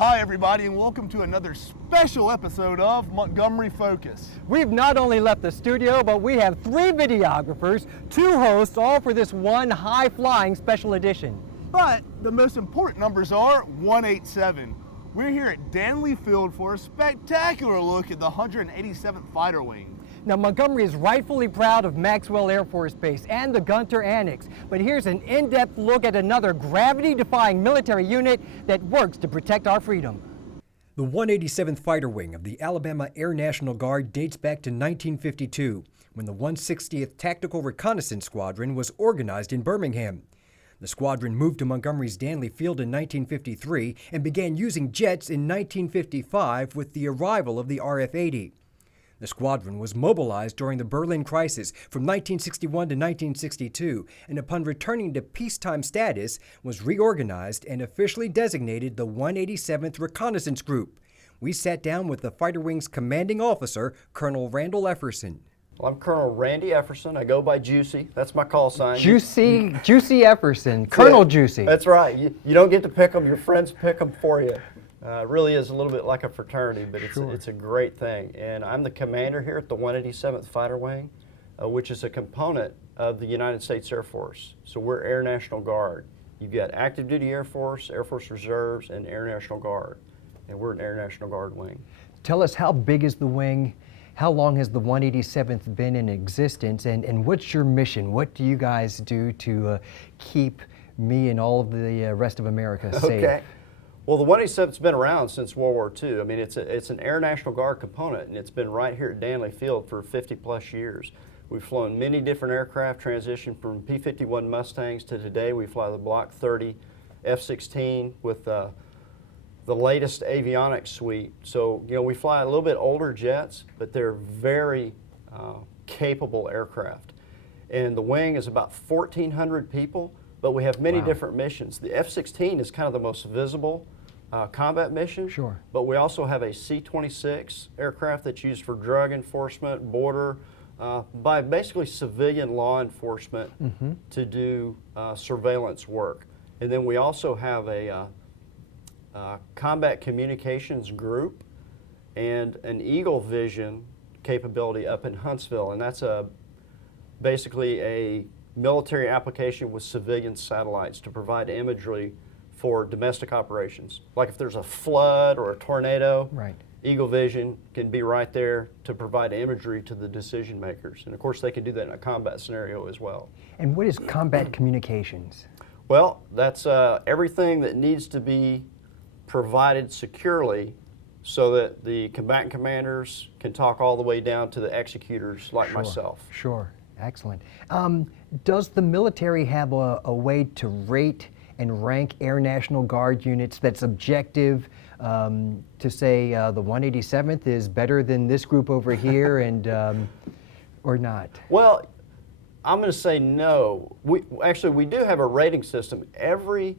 Hi everybody, and welcome to another special episode of Montgomery Focus. We've not only left the studio, but we have 3 videographers, 2 hosts, all for this one high-flying special edition. But the most important numbers are 187. We're here at Danley Field for a spectacular look at the 187th Fighter Wing. Now, Montgomery is rightfully proud of Maxwell Air Force Base and the Gunter Annex, but here's an in-depth look at another gravity-defying military unit that works to protect our freedom. The 187th Fighter Wing of the Alabama Air National Guard dates back to 1952, when the 160th Tactical Reconnaissance Squadron was organized in Birmingham. The squadron moved to Montgomery's Danley Field in 1953 and began using jets in 1955 with the arrival of the RF-80. The squadron was mobilized during the Berlin crisis from 1961 to 1962, and upon returning to peacetime status, was reorganized and officially designated the 187th Reconnaissance Group. We sat down with the Fighter Wing's commanding officer, Colonel Randall Efferson. Well, I'm Colonel Randy Efferson. I go by Juicy. That's my call sign. Juicy Efferson, Colonel Juicy. That's right. You don't get to pick them. Your friends pick them for you. It really is a little bit like a fraternity, but it's a great thing. And I'm the commander here at the 187th Fighter Wing, which is a component of the United States Air Force. So we're Air National Guard. You've got active duty Air Force Reserves, and Air National Guard. And we're an Air National Guard wing. Tell us, how big is the wing? How long has the 187th been in existence? And what's your mission? What do you guys do to keep me and all of the rest of America safe? Okay. Well, the 187th's been around since World War II. I mean, it's an Air National Guard component, and it's been right here at Danley Field for 50-plus years. We've flown many different aircraft, transitioned from P-51 Mustangs to today we fly the Block 30 F-16 with the latest Avionics suite. So, you know, we fly a little bit older jets, but they're very capable aircraft. And the wing is about 1,400 people, but we have many different missions. The F-16 is kind of the most visible combat mission. Sure. But we also have a C-26 aircraft that's used for drug enforcement, border, by basically civilian law enforcement to do surveillance work. And then we also have a combat communications group and an Eagle Vision capability up in Huntsville, and that's basically a military application with civilian satellites to provide imagery for domestic operations. Like if there's a flood or a tornado, Eagle Vision can be right there to provide imagery to the decision makers. And of course they can do that in a combat scenario as well. And what is combat communications? Well, that's everything that needs to be provided securely so that the combatant commanders can talk all the way down to the executors like myself. Sure. Excellent. Does the military have a way to rate and rank Air National Guard units that's objective, to say the 187th is better than this group over here, and or not? Well, I'm going to say no. We do have a rating system. Every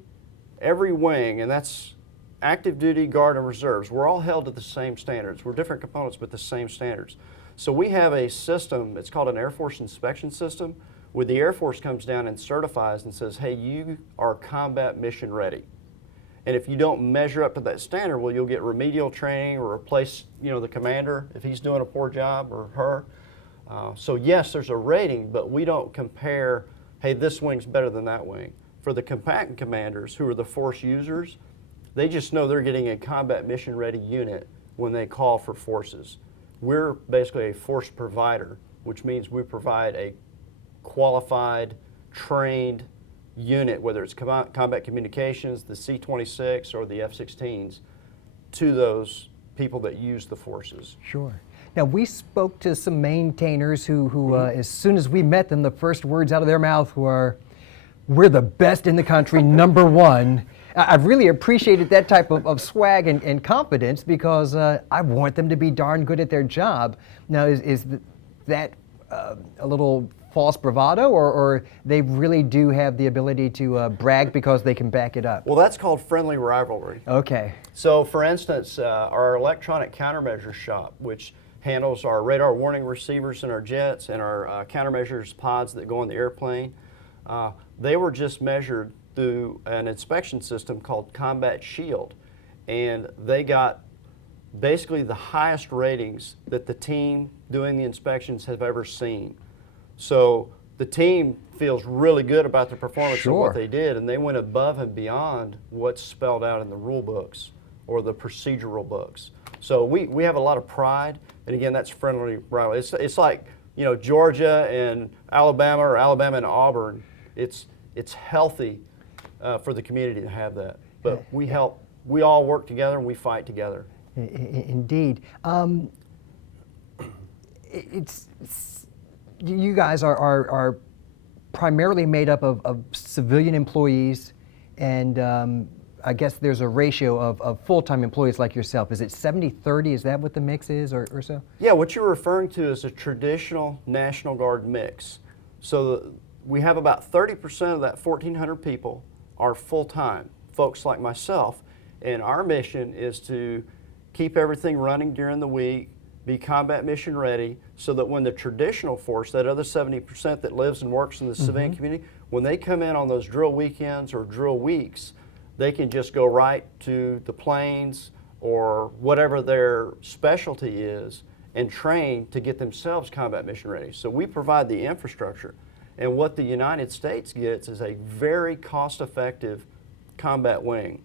wing, and that's active duty, Guard, and Reserves, we're all held to the same standards. We're different components, but the same standards. So we have a system, it's called an Air Force inspection system, where the Air Force comes down and certifies and says, hey, you are combat mission ready. And if you don't measure up to that standard, well, you'll get remedial training or replace, the commander if he's doing a poor job, or her. So yes, there's a rating, but we don't compare, hey, this wing's better than that wing. For the combatant commanders, who are the force users, they just know they're getting a combat mission ready unit when they call for forces. We're basically a force provider, which means we provide a qualified, trained unit, whether it's combat communications, the C-26, or the F-16s, to those people that use the forces. Sure. Now, we spoke to some maintainers who as soon as we met them, the first words out of their mouth were, we're the best in the country, #1. I've really appreciated that type of swag and confidence, because I want them to be darn good at their job. Now, is that a little false bravado, or they really do have the ability to brag because they can back it up? Well, that's called friendly rivalry. Okay. So, for instance, our electronic countermeasures shop, which handles our radar warning receivers in our jets and our countermeasures pods that go on the airplane, they were just measured through an inspection system called Combat Shield. and they got basically the highest ratings that the team doing the inspections have ever seen. So the team feels really good about the performance of what they did, and they went above and beyond what's spelled out in the rule books or the procedural books. So we have a lot of pride, and again, that's friendly rivalry. It's like, you know, Georgia and Alabama, or Alabama and Auburn. It's healthy for the community to have that. But we all work together and we fight together. Indeed. You guys are primarily made up of civilian employees, and I guess there's a ratio of full-time employees like yourself. Is it 70-30? Is that what the mix is, or so? Yeah, what you're referring to is a traditional National Guard mix. So we have about 30% of that 1,400 people are full-time, folks like myself, and our mission is to keep everything running during the week, be combat mission ready, so that when the traditional force, that other 70% that lives and works in the civilian community, when they come in on those drill weekends or drill weeks, they can just go right to the planes or whatever their specialty is and train to get themselves combat mission ready. So we provide the infrastructure. And what the United States gets is a very cost-effective combat wing.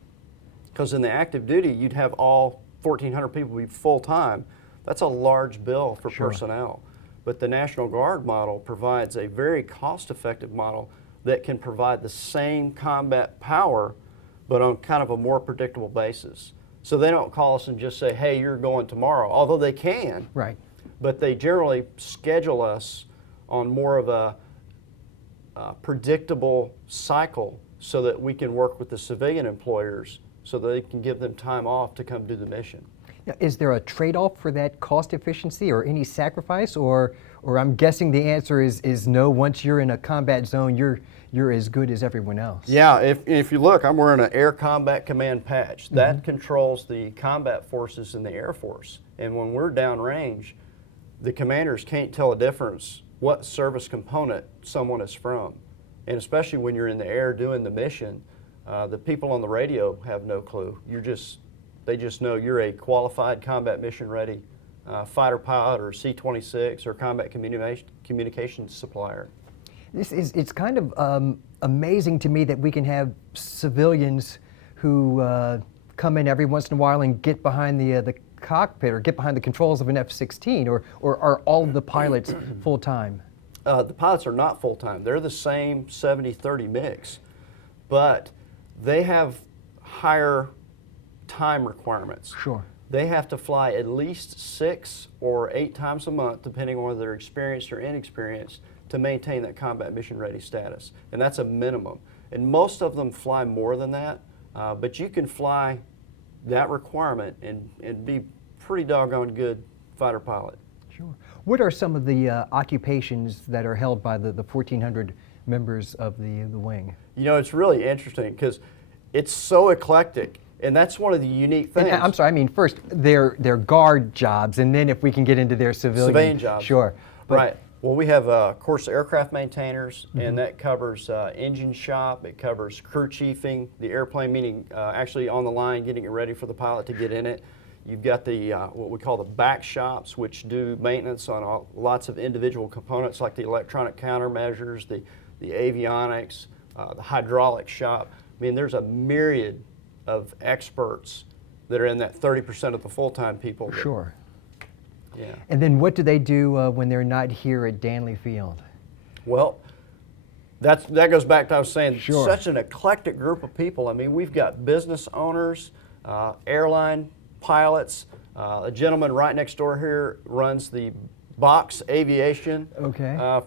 Because in the active duty, you'd have all 1,400 people be full-time. That's a large bill for personnel. But the National Guard model provides a very cost-effective model that can provide the same combat power, but on kind of a more predictable basis. So they don't call us and just say, hey, you're going tomorrow, although they can. Right. But they generally schedule us on more of a predictable cycle so that we can work with the civilian employers so that they can give them time off to come do the mission. Now, is there a trade-off for that cost efficiency or any sacrifice, or I'm guessing the answer is no. Once you're in a combat zone, you're as good as everyone else. Yeah, if you look, I'm wearing an Air Combat Command patch. That controls the combat forces in the Air Force. And when we're downrange, the commanders can't tell a difference what service component someone is from. And especially when you're in the air doing the mission, the people on the radio have no clue. They just know you're a qualified combat mission ready fighter pilot or C-26 or combat communications supplier. It's kind of amazing to me that we can have civilians who come in every once in a while and get behind the cockpit or get behind the controls of an F-16, or are all of the pilots full-time? The pilots are not full-time. They're the same 70-30 mix, but they have higher time requirements. Sure. They have to fly at least 6 or 8 times a month, depending on whether they're experienced or inexperienced, to maintain that combat mission ready status. And that's a minimum. And most of them fly more than that, but you can fly that requirement and be pretty doggone good fighter pilot. Sure. What are some of the occupations that are held by the 1,400 members of the wing? You know, it's really interesting because it's so eclectic. And that's one of the unique things. And, I'm sorry, I mean first their guard jobs, and then if we can get into their civilian jobs. Sure. Right. Well, we have, of course, aircraft maintainers, and that covers engine shop. It covers crew chiefing, the airplane, meaning actually on the line, getting it ready for the pilot to get in it. You've got the what we call the back shops, which do maintenance on lots of individual components like the electronic countermeasures, the avionics, the hydraulic shop. I mean, there's a myriad of experts that are in that 30% of the full-time people. Sure. Yeah. And then what do they do when they're not here at Danley Field? Well, that goes back to I was saying, Sure. Such an eclectic group of people. I mean, we've got business owners, airline pilots. A gentleman right next door here runs the Box Aviation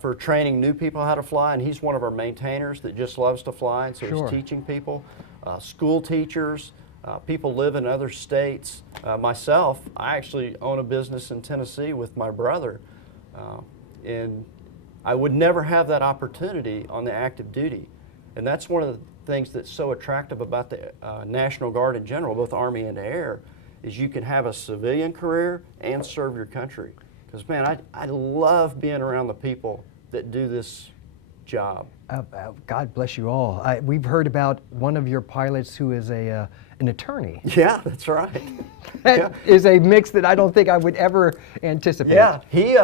for training new people how to fly, and he's one of our maintainers that just loves to fly, and so he's teaching people. School teachers, people live in other states. Myself, I actually own a business in Tennessee with my brother, and I would never have that opportunity on the active duty. And that's one of the things that's so attractive about the National Guard in general, both Army and Air, is you can have a civilian career and serve your country. Because man, I love being around the people that do this job. God bless you all. We've heard about one of your pilots who is an attorney. Yeah, that's right. That is a mix that I don't think I would ever anticipate. Yeah, he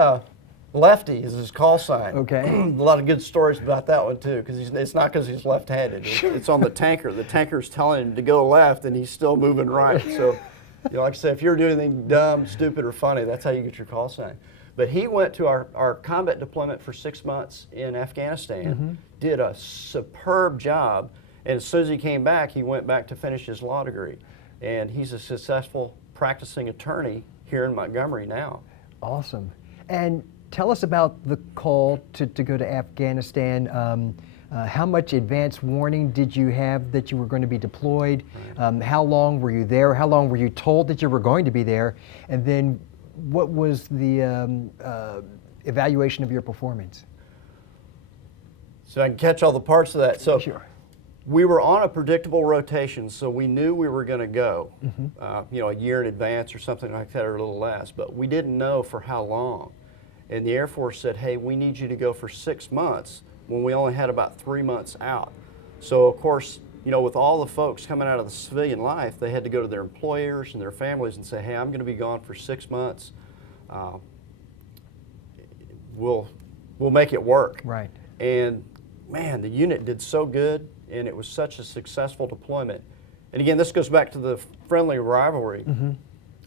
Lefty is his call sign. Okay. A lot of good stories about that one too, because it's not because he's left-handed. It's on the tanker. The tanker's telling him to go left, and he's still moving right. So, like I said, if you're doing anything dumb, stupid, or funny, that's how you get your call sign. But he went to our combat deployment for 6 months in Afghanistan, did a superb job, and as soon as he came back, he went back to finish his law degree. And he's a successful practicing attorney here in Montgomery now. Awesome. And tell us about the call to go to Afghanistan. How much advance warning did you have that you were going to be deployed? How long were you there? How long were you told that you were going to be there? And then what was the evaluation of your performance? So I can catch all the parts of that. So Sure. we were on a predictable rotation, so we knew we were going to go, a year in advance or something like that, or a little less. But we didn't know for how long. And the Air Force said, hey, we need you to go for 6 months when we only had about 3 months out. So, of course, with all the folks coming out of the civilian life, they had to go to their employers and their families and say, hey, I'm going to be gone for 6 months. We'll make it work. Right. And, man, the unit did so good, and it was such a successful deployment. And, again, this goes back to the friendly rivalry.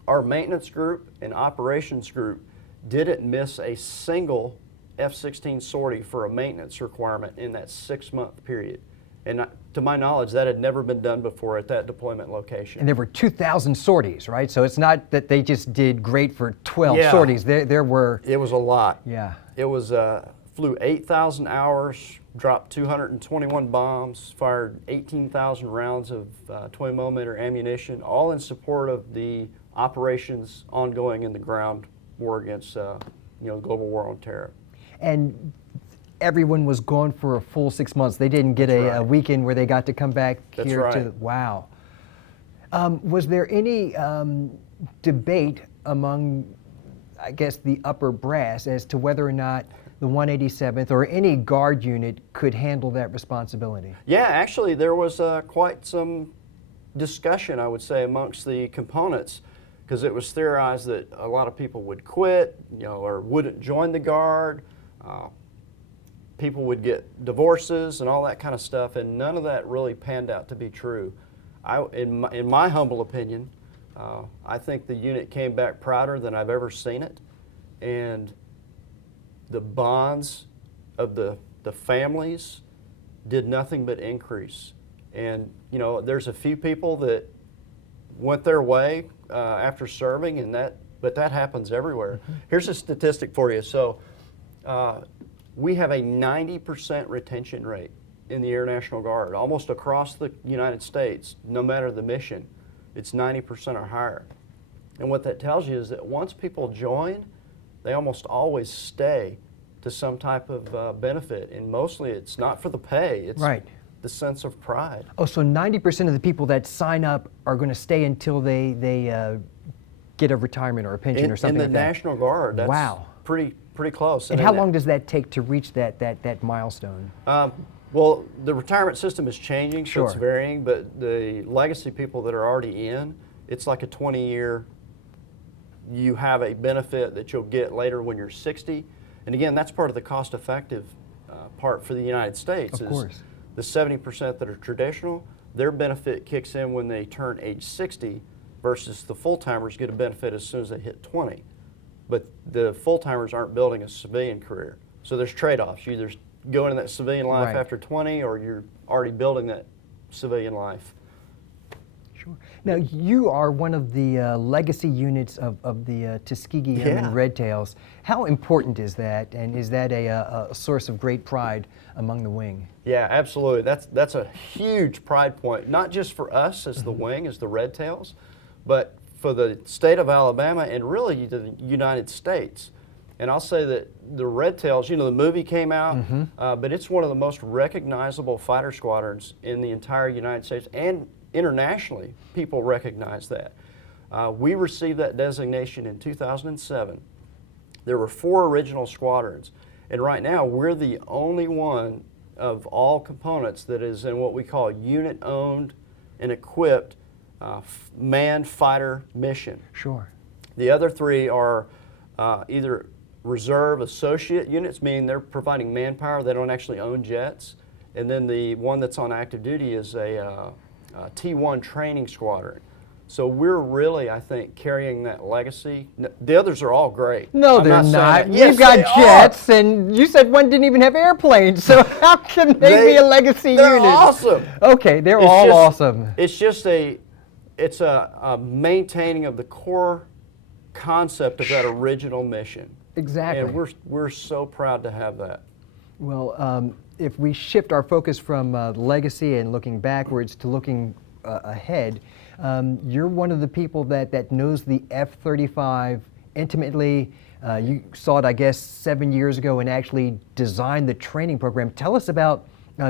Our maintenance group and operations group didn't miss a single F-16 sortie for a maintenance requirement in that 6-month period. And to my knowledge, that had never been done before at that deployment location. And there were 2,000 sorties, right? So it's not that they just did great for 12 sorties. There were... It was a lot. Yeah. It was, flew 8,000 hours, dropped 221 bombs, fired 18,000 rounds of 20mm ammunition, all in support of the operations ongoing in the ground war against global war on terror. And everyone was gone for a full 6 months. They didn't get a weekend where they got to come back here to... Wow. Was there any debate among, I guess, the upper brass as to whether or not the 187th or any Guard unit could handle that responsibility? Yeah, actually, there was quite some discussion, I would say, amongst the components, because it was theorized that a lot of people would quit, or wouldn't join the Guard. People would get divorces and all that kind of stuff, and none of that really panned out to be true. In my humble opinion, I think the unit came back prouder than I've ever seen it, and the bonds of the families did nothing but increase. And there's a few people that went their way after serving, but that happens everywhere. Here's a statistic for you. So we have a 90% retention rate in the Air National Guard, almost across the United States, no matter the mission. It's 90% or higher. And what that tells you is that once people join, they almost always stay to some type of benefit. And mostly it's not for the pay, it's the sense of pride. Oh, so 90% of the people that sign up are going to stay until they get a retirement or a pension or something like that? In the National Guard, that's pretty close. And how long does that take to reach that milestone? Well, the retirement system is changing, so it's Sure. varying, but the legacy people that are already in, it's like a 20-year, you have a benefit that you'll get later when you're 60. And again, that's part of the cost-effective part for the United States. Of course. The 70% that are traditional, their benefit kicks in when they turn age 60, versus the full-timers get a benefit as soon as they hit 20. But the full-timers aren't building a civilian career. So there's trade-offs. You either go into that civilian life after 20, or you're already building that civilian life. Sure. Now, you are one of the legacy units of the Tuskegee Airmen Red Tails. How important is that, and is that a source of great pride among the wing? Yeah, absolutely. That's a huge pride point, not just for us as the wing, as the Red Tails, but for the state of Alabama and really the United States. And I'll say that the Red Tails, the movie came out, but it's one of the most recognizable fighter squadrons in the entire United States, and internationally, people recognize that. We received that designation in 2007. There were 4 original squadrons, And right now, we're the only one of all components that is in what we call unit-owned and equipped manned fighter mission. Sure. The other three are either reserve associate units, meaning they're providing manpower, they don't actually own jets. And then the one that's on active duty is a T1 training squadron. So we're really, I think, carrying that legacy. The others are all great. No, I'm they're saying not. that. Yes, We've got they jets, are. and you said one didn't even have airplanes, so how can they be a legacy they're unit? awesome. Okay, they're It's all just- awesome. It's just a maintaining of the core concept of that original mission. Exactly. And we're so proud to have that. Well, if we shift our focus from legacy and looking backwards to looking ahead, you're one of the people that knows the F-35 intimately. You saw it, I guess, 7 years ago and actually designed the training program. Tell us about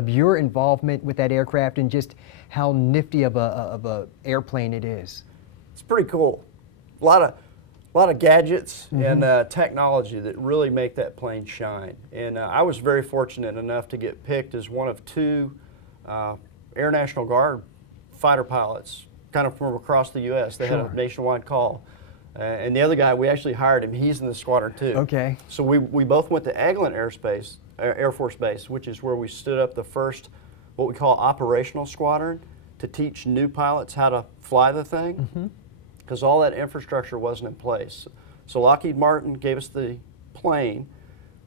your involvement with that aircraft and just how nifty of a airplane it is. It's pretty cool. A lot of gadgets and technology that really make that plane shine. And I was very fortunate enough to get picked as one of two Air National Guard fighter pilots, kind of from across the U.S. They had Sure. a nationwide call. And the other guy, we actually hired him. He's in the squadron too. Okay. So we both went to Eglin Air Force Base, which is where we stood up the first, what we call operational squadron, to teach new pilots how to fly the thing, because all that infrastructure wasn't in place. So Lockheed Martin gave us the plane.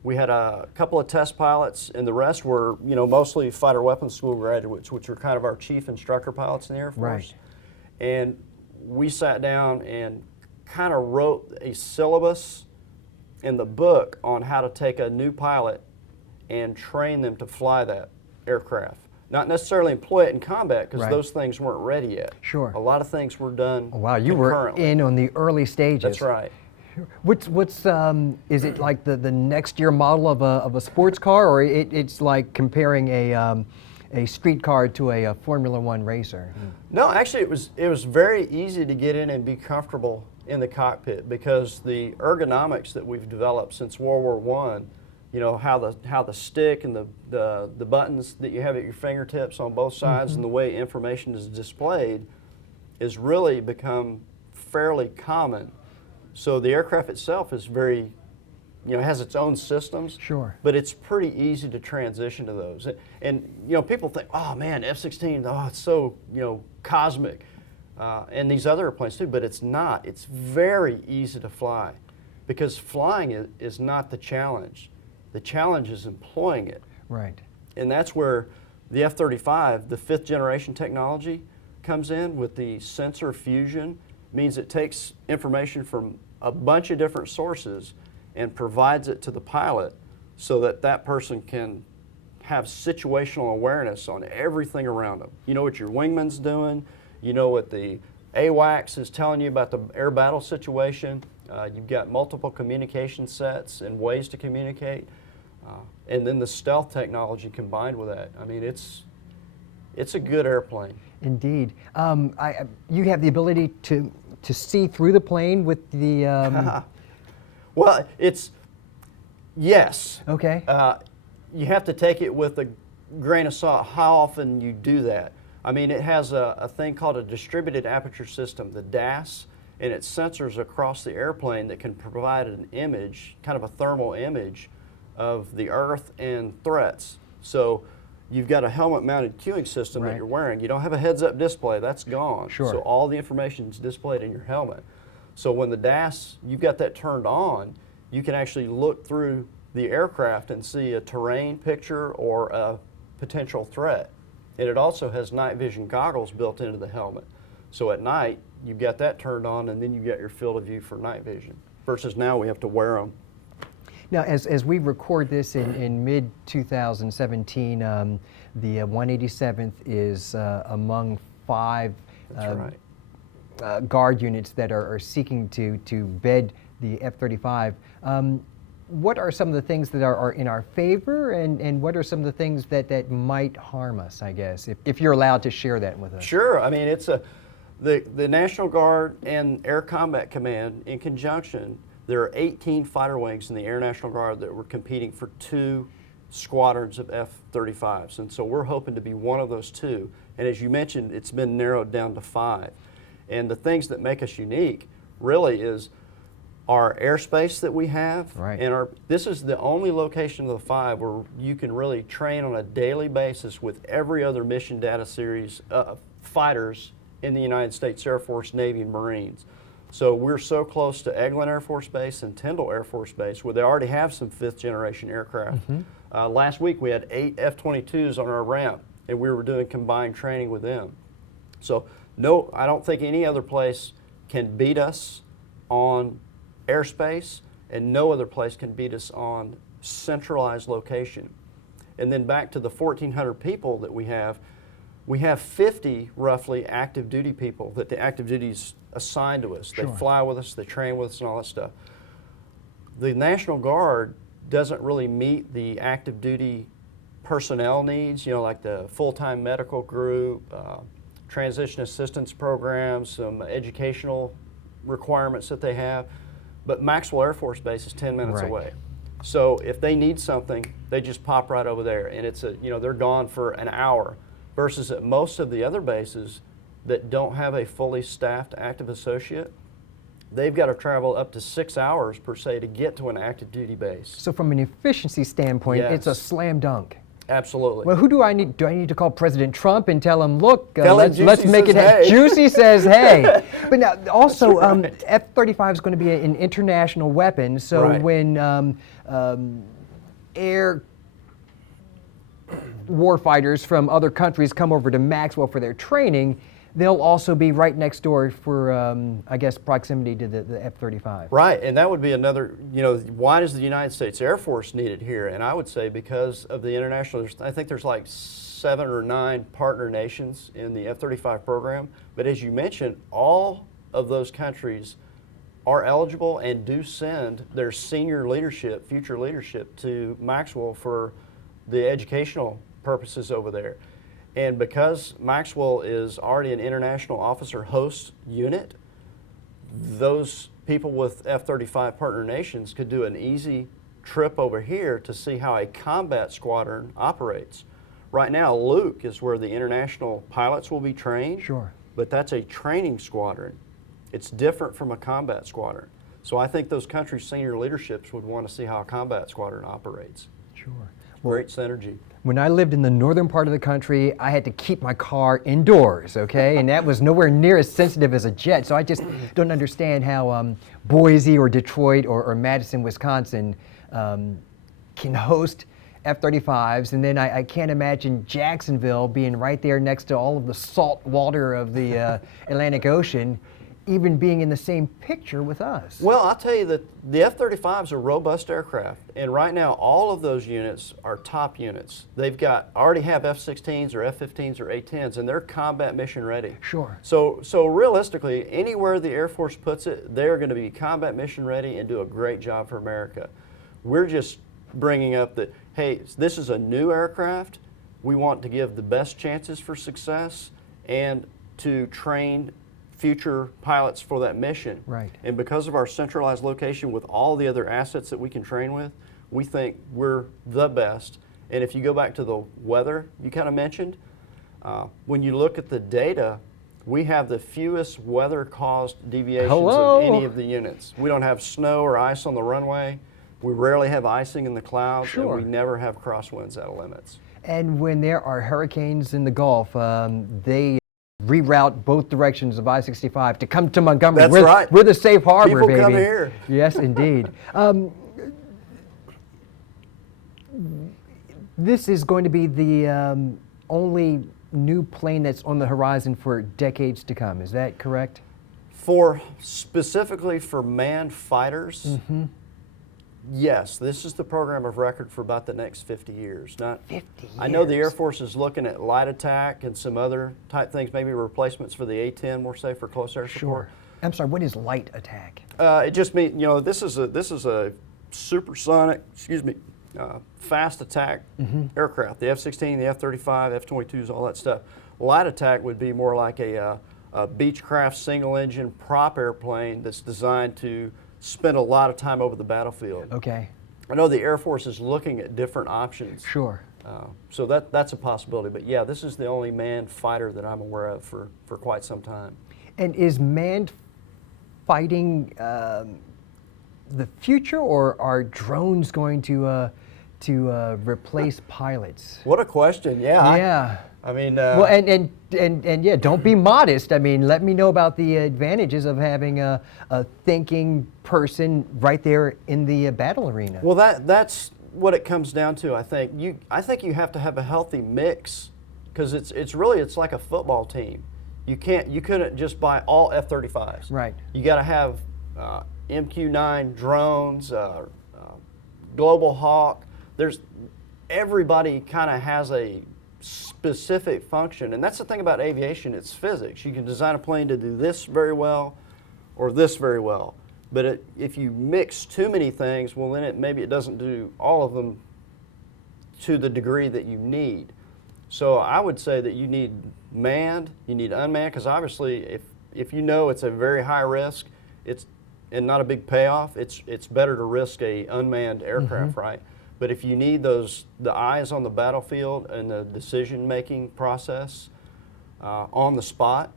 We had a couple of test pilots, and the rest were, mostly fighter weapons school graduates, which were kind of our chief instructor pilots in the Air Force. Right. And we sat down and kind of wrote a syllabus in the book on how to take a new pilot and train them to fly that aircraft. Not necessarily employ it in combat, because Right. those things weren't ready yet. Sure. A lot of things were done Wow, you were concurrently. in on the early stages. That's right. What's is it like the next year model of a sports car, or it's like comparing a street car to a Formula One racer? No, actually, it was very easy to get in and be comfortable in the cockpit, because the ergonomics that we've developed since World War I, how the stick and the buttons that you have at your fingertips on both sides and the way information is displayed has really become fairly common. So the aircraft itself is very, has its own systems. Sure. But it's pretty easy to transition to those. And people think, oh man, F-16, oh, it's so, cosmic. And these other airplanes too, but it's not. It's very easy to fly, because flying is not the challenge. The challenge is employing it. Right. And that's where the F-35, the 5th generation technology, comes in with the sensor fusion. Means it takes information from a bunch of different sources and provides it to the pilot, so that that person can have situational awareness on everything around them. You know what your wingman's doing, you know what the AWACS is telling you about the air battle situation. You've got multiple communication sets and ways to communicate. And then the stealth technology combined with that. I mean, it's a good airplane. Indeed. You have the ability to see through the plane with the. Well, yes. Okay. You have to take it with a grain of salt how often you do that. I mean, it has a thing called a distributed aperture system, the DAS, and it's sensors across the airplane that can provide an image, kind of a thermal image, of the Earth and threats. So you've got a helmet-mounted cueing system Right. that you're wearing. You don't have a heads-up display. That's gone. Sure. So all the information is displayed in your helmet. So when the DAS, you've got that turned on, you can actually look through the aircraft and see a terrain picture or a potential threat. And it also has night vision goggles built into the helmet. So at night, you've got that turned on, and then you've got your field of view for night vision. Versus now we have to wear them. Now, as we record this in mid-2017, the 187th is among 5 That's right. Guard units that are seeking to bed the F-35. What are some of the things that are in our favor, and what are some of the things that might harm us, I guess, if you're allowed to share that with us? Sure. I mean, it's the National Guard and Air Combat Command in conjunction there are 18 fighter wings in the Air National Guard that were competing for 2 squadrons of F-35s. And so we're hoping to be one of those 2. And as you mentioned, it's been narrowed down to 5. And the things that make us unique really is our airspace that we have. Right. And this is the only location of the 5 where you can really train on a daily basis with every other mission data series fighters in the United States Air Force, Navy, and Marines. So we're so close to Eglin Air Force Base and Tyndall Air Force Base, where they already have some 5th generation aircraft. Last week we had 8 F-22s on our ramp, and we were doing combined training with them. So no, I don't think any other place can beat us on airspace, and no other place can beat us on centralized location. And then back to the 1,400 people that we have 50 roughly active duty people that the active duty's assigned to us. They fly with us, they train with us, and all that stuff. The National Guard doesn't really meet the active duty personnel needs, you know, like the full-time medical group, transition assistance programs, some educational requirements that they have. But Maxwell Air Force Base is 10 minutes away. So if they need something, they just pop right over there, and it's they're gone for an hour. Versus at most of the other bases that don't have a fully staffed active associate, they've got to travel up to 6 hours per se to get to an active duty base. So from an efficiency standpoint, it's a slam dunk. Absolutely. Well, who do I need? Do I need to call President Trump and tell him, look, Tell him let's make it hey. Juicy says hey. But now also, F-35 is going to be an international weapon. So when air warfighters from other countries come over to Maxwell for their training, they'll also be right next door for, I guess, proximity to the F-35. Right, and that would be another, why does the United States Air Force need it here? And I would say because of the international, I think there's like 7 or 9 partner nations in the F-35 program. But as you mentioned, all of those countries are eligible and do send their senior leadership, future leadership, to Maxwell for the educational purposes over there. And because Maxwell is already an international officer host unit, those people with F-35 partner nations could do an easy trip over here to see how a combat squadron operates. Right now, Luke is where the international pilots will be trained. Sure. But that's a training squadron. It's different from a combat squadron. So I think those countries' senior leaderships would want to see how a combat squadron operates. Sure. Great synergy. When I lived in the northern part of the country, I had to keep my car indoors, okay? And that was nowhere near as sensitive as a jet. So I just don't understand how Boise or Detroit or Madison, Wisconsin can host F-35s. And then I can't imagine Jacksonville being right there next to all of the salt water of the Atlantic Ocean, even being in the same picture with us. Well, I'll tell you that the F-35 is a robust aircraft, and right now all of those units are top units. They've already have F-16s or F-15s or A-10s, and they're combat mission ready. Sure. So realistically, anywhere the Air Force puts it, they're going to be combat mission ready and do a great job for America. We're just bringing up that, hey, this is a new aircraft. We want to give the best chances for success and to train future pilots for that mission. Right. And because of our centralized location with all the other assets that we can train with, we think we're the best. And if you go back to the weather you kind of mentioned, when you look at the data, we have the fewest weather-caused deviations of any of the units. We don't have snow or ice on the runway. We rarely have icing in the clouds, Sure. and we never have crosswinds out of limits. And when there are hurricanes in the Gulf, they reroute both directions of I-65 to come to Montgomery. That's right. We're the safe harbor, People baby. come here. Yes, indeed. This is going to be the only new plane that's on the horizon for decades to come. Is that correct? Specifically for manned fighters, yes, this is the program of record for about the next 50 years. 50 years. I know the Air Force is looking at light attack and some other type things, maybe replacements for the A-10, more say for close air support. Sure. I'm sorry, what is light attack? It just means, this is a supersonic, fast attack aircraft. The F-16, the F-35, F-22s, all that stuff. Light attack would be more like a Beechcraft single engine prop airplane that's designed to spend a lot of time over the battlefield. Okay. I know the Air Force is looking at different options. Sure. So that's a possibility. But yeah, this is the only manned fighter that I'm aware of for quite some time. And is manned fighting the future, or are drones going to replace pilots? What a question! Yeah. Yeah. I mean. Well, and yeah, don't be modest. I mean, let me know about the advantages of having a thinking person right there in the battle arena. Well, that's what it comes down to. I think you have to have a healthy mix, because it's really like a football team. You couldn't just buy all F-35s. Right. You got to have MQ-9 drones, Global Hawk. Everybody kind of has a specific function, and that's the thing about aviation. It's physics. You can design a plane to do this very well, or this very well. But if you mix too many things, well, then maybe it doesn't do all of them to the degree that you need. So I would say that you need manned, you need unmanned, because obviously if you know it's a very high risk, and not a big payoff, it's better to risk a unmanned aircraft, right? But if you need the eyes on the battlefield and the decision-making process on the spot,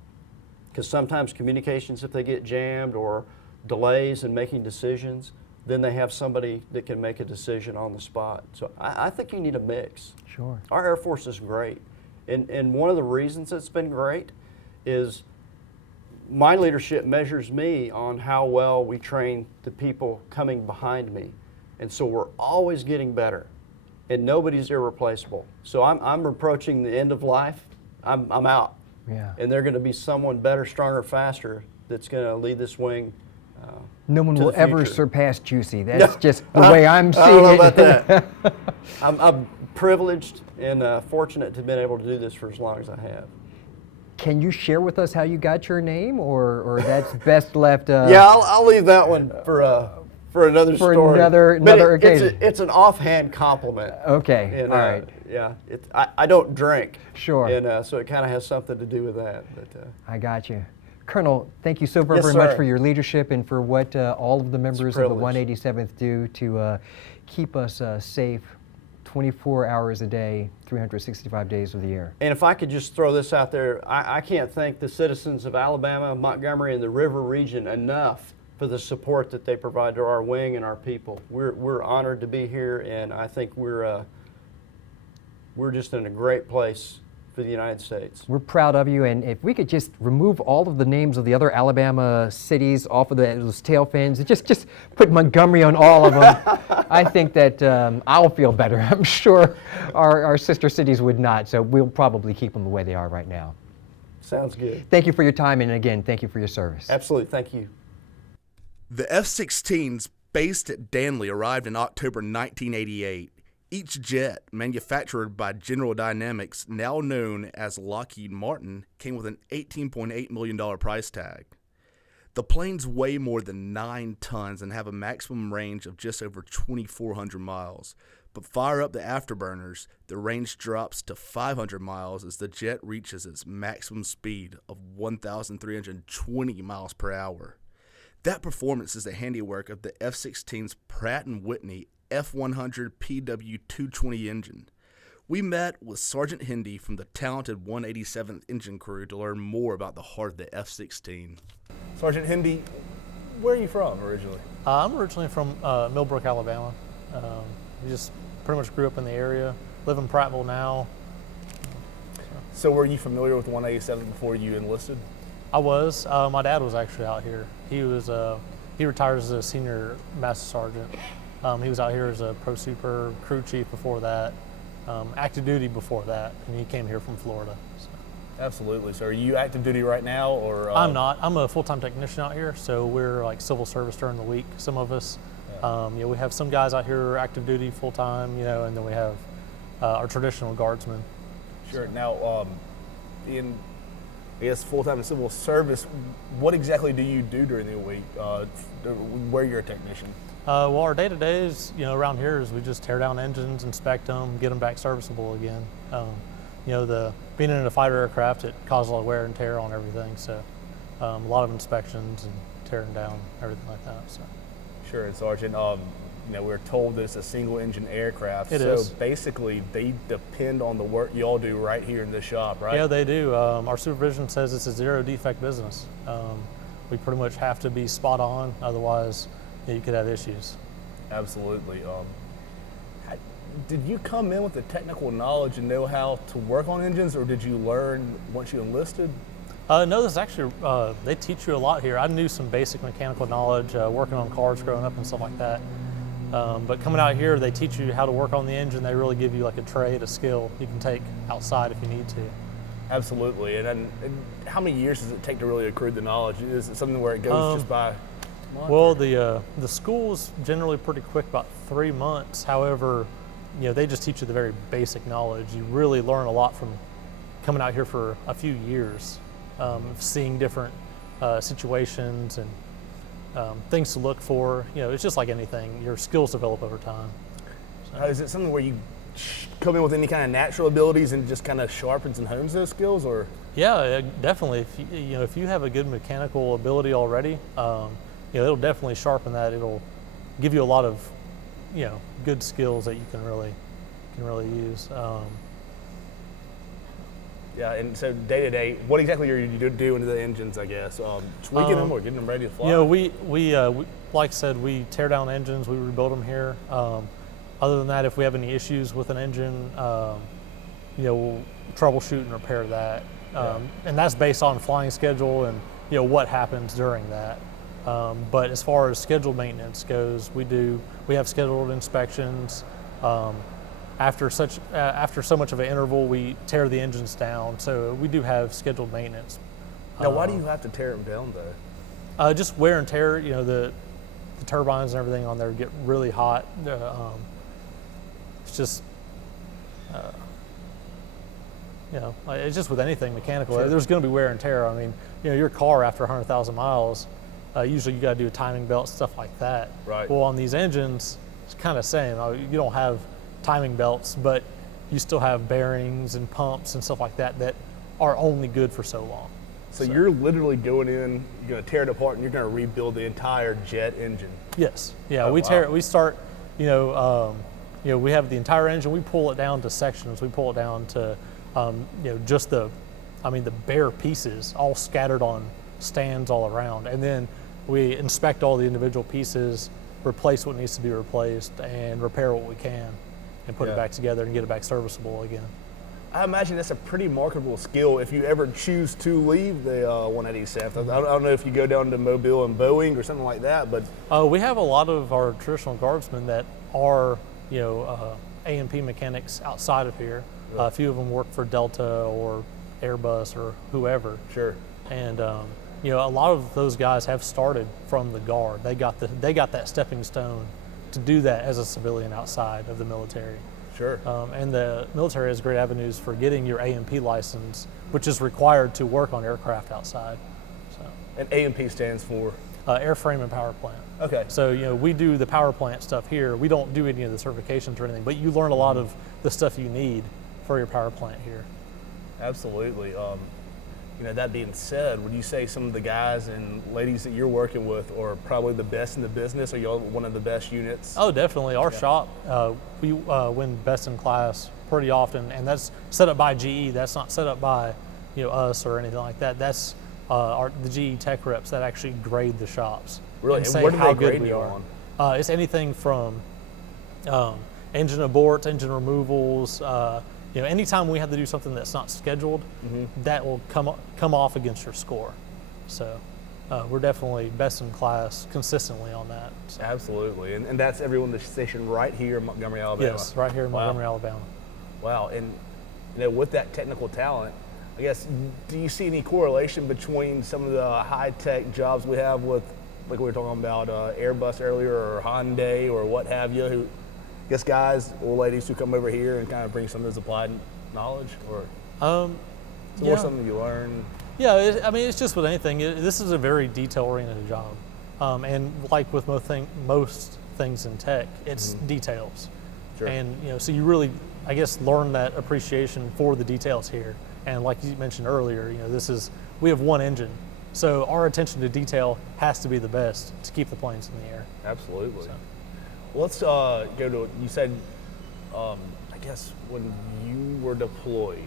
because sometimes communications, if they get jammed or delays in making decisions, then they have somebody that can make a decision on the spot. So I think you need a mix. Sure. Our Air Force is great. And one of the reasons it's been great is my leadership measures me on how well we train the people coming behind me. And so we're always getting better, and nobody's irreplaceable. So I'm approaching the end of life. I'm out. Yeah. And they're going to be someone better, stronger, faster that's going to lead this wing. No one to will the ever future. surpass Juicy. That's just the way I'm seeing I don't know it. about that. I'm privileged and fortunate to have been able to do this for as long as I have. Can you share with us how you got your name, or that's best left? Yeah, I'll leave that one for another story. For another occasion. It's an offhand compliment. Okay. And, all right. Yeah, I don't drink. Sure. And so it kind of has something to do with that. But I got you. Colonel, thank you so very, Yes, very much sir. for your leadership and for what all of the members of the privilege. 187th do to keep us safe 24 hours a day, 365 days of the year. And if I could just throw this out there, I can't thank the citizens of Alabama, Montgomery, and the River region enough for the support that they provide to our wing and our people. We're honored to be here, and I think we're just in a great place for the United States. We're proud of you, and if we could just remove all of the names of the other Alabama cities off of those tail fins, and just put Montgomery on all of them, I think that I'll feel better. I'm sure our sister cities would not, so we'll probably keep them the way they are right now. Sounds good. Thank you for your time, and again, thank you for your service. Absolutely, thank you. The F-16s based at Danley arrived in October 1988. Each jet, manufactured by General Dynamics, now known as Lockheed Martin, came with an $18.8 million price tag. The planes weigh more than 9 tons and have a maximum range of just over 2,400 miles. But fire up the afterburners, the range drops to 500 miles as the jet reaches its maximum speed of 1,320 miles per hour. That performance is the handiwork of the F-16's Pratt & Whitney F-100 PW220 engine. We met with Sergeant Hindy from the talented 187th engine crew to learn more about the heart of the F-16. Sergeant Hindy, where are you from originally? I'm originally from Millbrook, Alabama. We just pretty much grew up in the area, live in Prattville now. So were you familiar with 187 before you enlisted? I was. My dad was actually out here. He retired as a senior master sergeant. He was out here as a pro super crew chief before that, active duty before that, and he came here from Florida. So. Absolutely. So are you active duty right now, or? I'm not. I'm a full-time technician out here, so we're like civil service during the week, some of us. Yeah. We have some guys out here who are active duty full-time, and then we have our traditional guardsmen. Sure. Now, in I guess full-time and civil service, what exactly do you do during the week where you're a technician? Well, our day-to-day is, around here is we just tear down engines, inspect them, get them back serviceable again. Being in a fighter aircraft, it causes a lot of wear and tear on everything. So a lot of inspections and tearing down, everything like that. So. Sure, and Sergeant, we're told that it's a single-engine aircraft. It so is. basically, they depend on the work y'all do right here in this shop, right? Yeah, they do. Our supervision says it's a zero defect business. We pretty much have to be spot on, otherwise you could have issues. Absolutely. Did you come in with the technical knowledge and know how to work on engines, or did you learn once you enlisted? No, this actually, they teach you a lot here. I knew some basic mechanical knowledge working on cars growing up and stuff like that. But coming out here, they teach you how to work on the engine. They really give you like a trade, a skill you can take outside if you need to. Absolutely. And how many years does it take to really accrue the knowledge? Is it something where it goes just by month? Well, the school's generally pretty quick, about 3 months. However, they just teach you the very basic knowledge. You really learn a lot from coming out here for a few years, seeing different situations and things to look for. It's just like anything. Your skills develop over time. Is it something where you come in with any kind of natural abilities and just kind of sharpens and hones those skills, or? Yeah, definitely. If you have a good mechanical ability already, it'll definitely sharpen that. It'll give you a lot of, good skills that you can really use. Yeah, and so day to day, what exactly are you doing to the engines? I guess tweaking them or getting them ready to fly. We like I said, we tear down engines, we rebuild them here. Other than that, if we have any issues with an engine, we'll troubleshoot and repair that. And that's based on flying schedule and what happens during that. But as far as scheduled maintenance goes, we have scheduled inspections. After so much of an interval, we tear the engines down. So we do have scheduled maintenance. Now, why do you have to tear them down, though? Just wear and tear. The turbines and everything on there get really hot. It's just, it's just with anything mechanical. Sure. There's going to be wear and tear. I mean, your car after 100,000 miles, usually you got to do a timing belt, stuff like that. Right. Well, on these engines, it's kind of same. You don't have timing belts, but you still have bearings and pumps and stuff like that that are only good for so long. So you're literally going in, you're going to tear it apart, and you're going to rebuild the entire jet engine. Yes. Yeah. Oh, We start. We have the entire engine. We pull it down to sections. We pull it down to, just the bare pieces all scattered on stands all around, and then we inspect all the individual pieces, replace what needs to be replaced, and repair what we can, and put it back together and get it back serviceable again. I imagine that's a pretty marketable skill if you ever choose to leave the 187th. I don't know if you go down to Mobile and Boeing or something like that, but we have a lot of our traditional guardsmen that are A&P mechanics outside of here. A few of them work for Delta or Airbus or whoever. Sure. And a lot of those guys have started from the Guard. They got that stepping stone to do that as a civilian outside of the military. Sure. And the military has great avenues for getting your A&P license, which is required to work on aircraft outside. So. And A&P stands for? Airframe and power plant. Okay. So we do the power plant stuff here. We don't do any of the certifications or anything, but you learn a lot of the stuff you need for your power plant here. Absolutely. That being said, would you say some of the guys and ladies that you're working with are probably the best in the business? Are y'all one of the best units? Oh, definitely. Our shop, we win best in class pretty often, and that's set up by GE. That's not set up by us or anything like that. That's the GE tech reps that actually grade the shops. Really? And And say what do how they good grade we you are. on? It's anything from engine aborts, engine removals. Anytime we have to do something that's not scheduled, that will come off against your score. So we're definitely best in class consistently on that. So. Absolutely. And that's everyone that's stationed right here in Montgomery, Alabama? Yes, right here in Montgomery, Alabama. Wow. And with that technical talent, I guess, do you see any correlation between some of the high-tech jobs we have with, like we were talking about Airbus earlier, or Hyundai, or what have you, who, I guess, guys or ladies who come over here and kind of bring some of this applied knowledge, or or something you learn? Yeah, it's just with anything. This is a very detail-oriented job, and like with most things in tech, it's details. Sure. And so you really, I guess, learn that appreciation for the details here. And like you mentioned earlier, we have one engine, So our attention to detail has to be the best to keep the planes in the air. Absolutely. So. Well, let's go to, you said, I guess when you were deployed,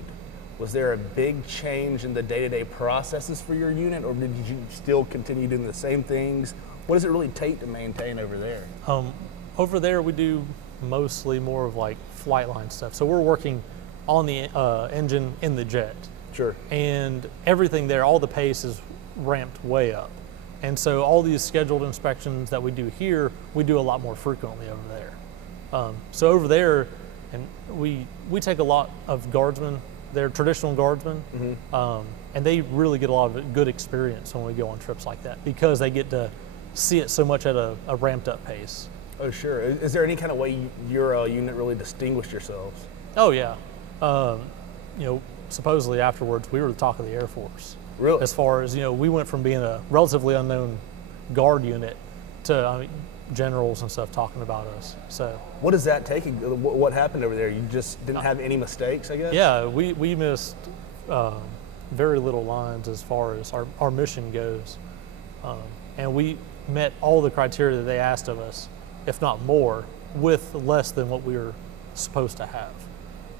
was there a big change in the day-to-day processes for your unit, or did you still continue doing the same things? What does it really take to maintain over there? Over there, we do mostly more of like flight line stuff. So we're working on the engine in the jet. Sure. And everything there, all the pace is ramped way up. And so all these scheduled inspections that we do here, we do a lot more frequently over there. So over there, and we take a lot of guardsmen. They're traditional guardsmen, and they really get a lot of good experience when we go on trips like that because they get to see it so much at a ramped up pace. Oh, sure. Is there any kind of way your unit really distinguished yourselves? Oh, yeah. Supposedly afterwards, we were the talk of the Air Force. Really? As far as, we went from being a relatively unknown guard unit to generals and stuff talking about us. So. What does that take? What happened over there? You just didn't have any mistakes, I guess? Yeah, we missed very little lines as far as our mission goes. And we met all the criteria that they asked of us, if not more, with less than what we were supposed to have.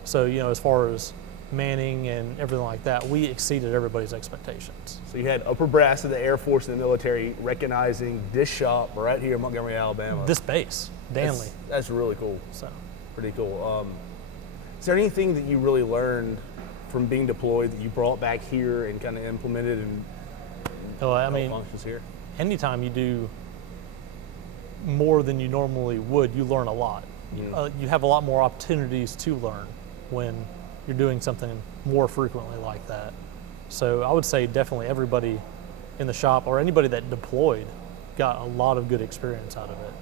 So, as far as manning and everything like that, we exceeded everybody's expectations. So you had upper brass of the Air Force and the military recognizing this shop right here in Montgomery, Alabama. This base, Danley. That's really cool. So. Pretty cool. Is there anything that you really learned from being deployed that you brought back here and kind of implemented and functions here? Anytime you do more than you normally would, you learn a lot. You have a lot more opportunities to learn when you're doing something more frequently like that. So I would say definitely everybody in the shop or anybody that deployed got a lot of good experience out of it.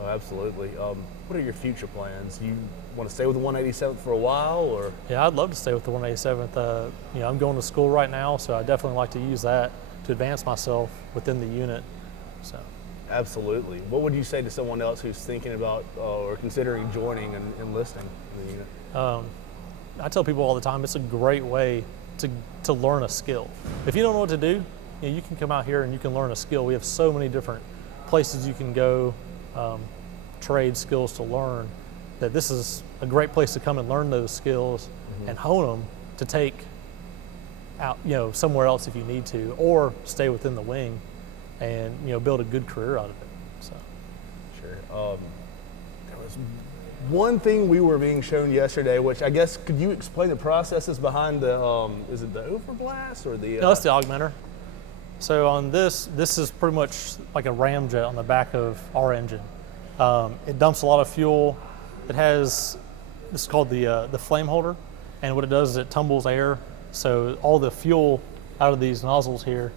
Oh, absolutely. What are your future plans? You want to stay with the 187th for a while, or? Yeah, I'd love to stay with the 187th. I'm going to school right now, so I definitely like to use that to advance myself within the unit. So. Absolutely. What would you say to someone else who's thinking about or considering joining and enlisting in the unit? I tell people all the time, it's a great way to learn a skill. If you don't know what to do, you can come out here and you can learn a skill. We have so many different places you can go, trade skills to learn, that this is a great place to come and learn those skills and hone them to take out, somewhere else if you need to, or stay within the wing and, build a good career out of it. So. Sure. There was one thing we were being shown yesterday, which I guess, could you explain the processes behind the, is it the overblast or the? No, it's the augmenter. So on this is pretty much like a ramjet on the back of our engine. It dumps a lot of fuel. It has, this is called the flame holder, and what it does is it tumbles air, so all the fuel out of these nozzles here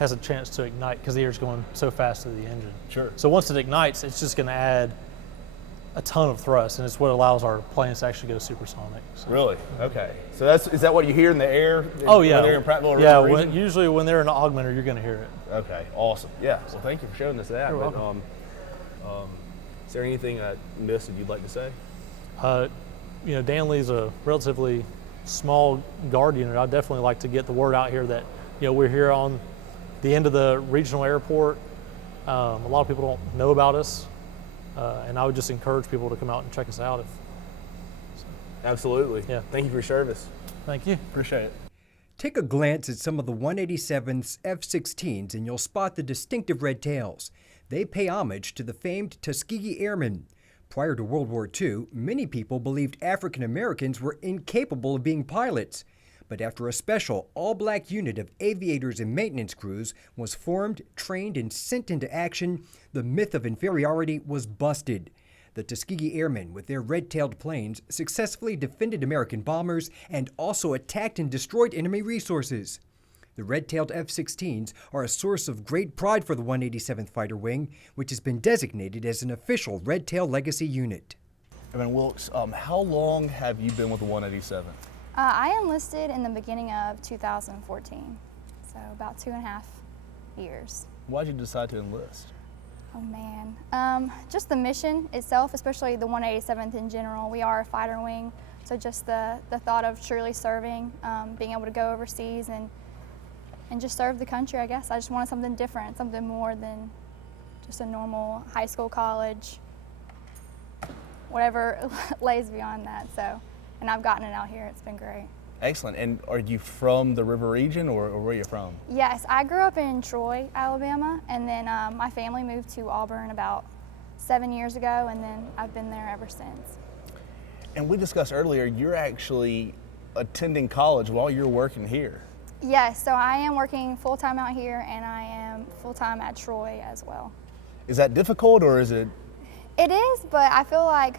has a chance to ignite because the air is going so fast to the engine. Sure. So once it ignites, it's just going to add a ton of thrust, and it's what allows our planes to actually go supersonic. So. Really? Okay. So is that what you hear in the air? Oh yeah. When they're in practical yeah. Usually when they're in an augmenter, you're going to hear it. Okay. Awesome. Yeah. Well, thank you for showing us that. You're welcome. Is there anything I missed that you'd like to say? Danley's a relatively small guard unit. I'd definitely like to get the word out here that we're here on the end of the regional airport. A lot of people don't know about us, and I would just encourage people to come out and check us out. Absolutely. Yeah. Thank you for your service. Thank you. Appreciate it. Take a glance at some of the 187th's F-16s and you'll spot the distinctive red tails. They pay homage to the famed Tuskegee Airmen. Prior to World War II, many people believed African Americans were incapable of being pilots. But after a special all-black unit of aviators and maintenance crews was formed, trained, and sent into action, the myth of inferiority was busted. The Tuskegee Airmen, with their red-tailed planes, successfully defended American bombers and also attacked and destroyed enemy resources. The red-tailed F-16s are a source of great pride for the 187th Fighter Wing, which has been designated as an official Red Tail Legacy unit. Evan Wilkes, how long have you been with the 187th? I enlisted in the beginning of 2014, so about 2.5 years. Why did you decide to enlist? Oh man, just the mission itself, especially the 187th in general. We are a fighter wing, so just the thought of truly serving, being able to go overseas and just serve the country, I guess. I just wanted something different, something more than just a normal high school, college, whatever lays beyond that. So, and I've gotten it out here. It's been great. Excellent. And are you from the river region, or where are you from? Yes, I grew up in Troy, Alabama, and then my family moved to Auburn about 7 years ago, and then I've been there ever since. And we discussed earlier, you're actually attending college while you're working here. Yes, so I am working full-time out here, and I am full-time at Troy as well. Is that difficult, or is it? It is, but I feel like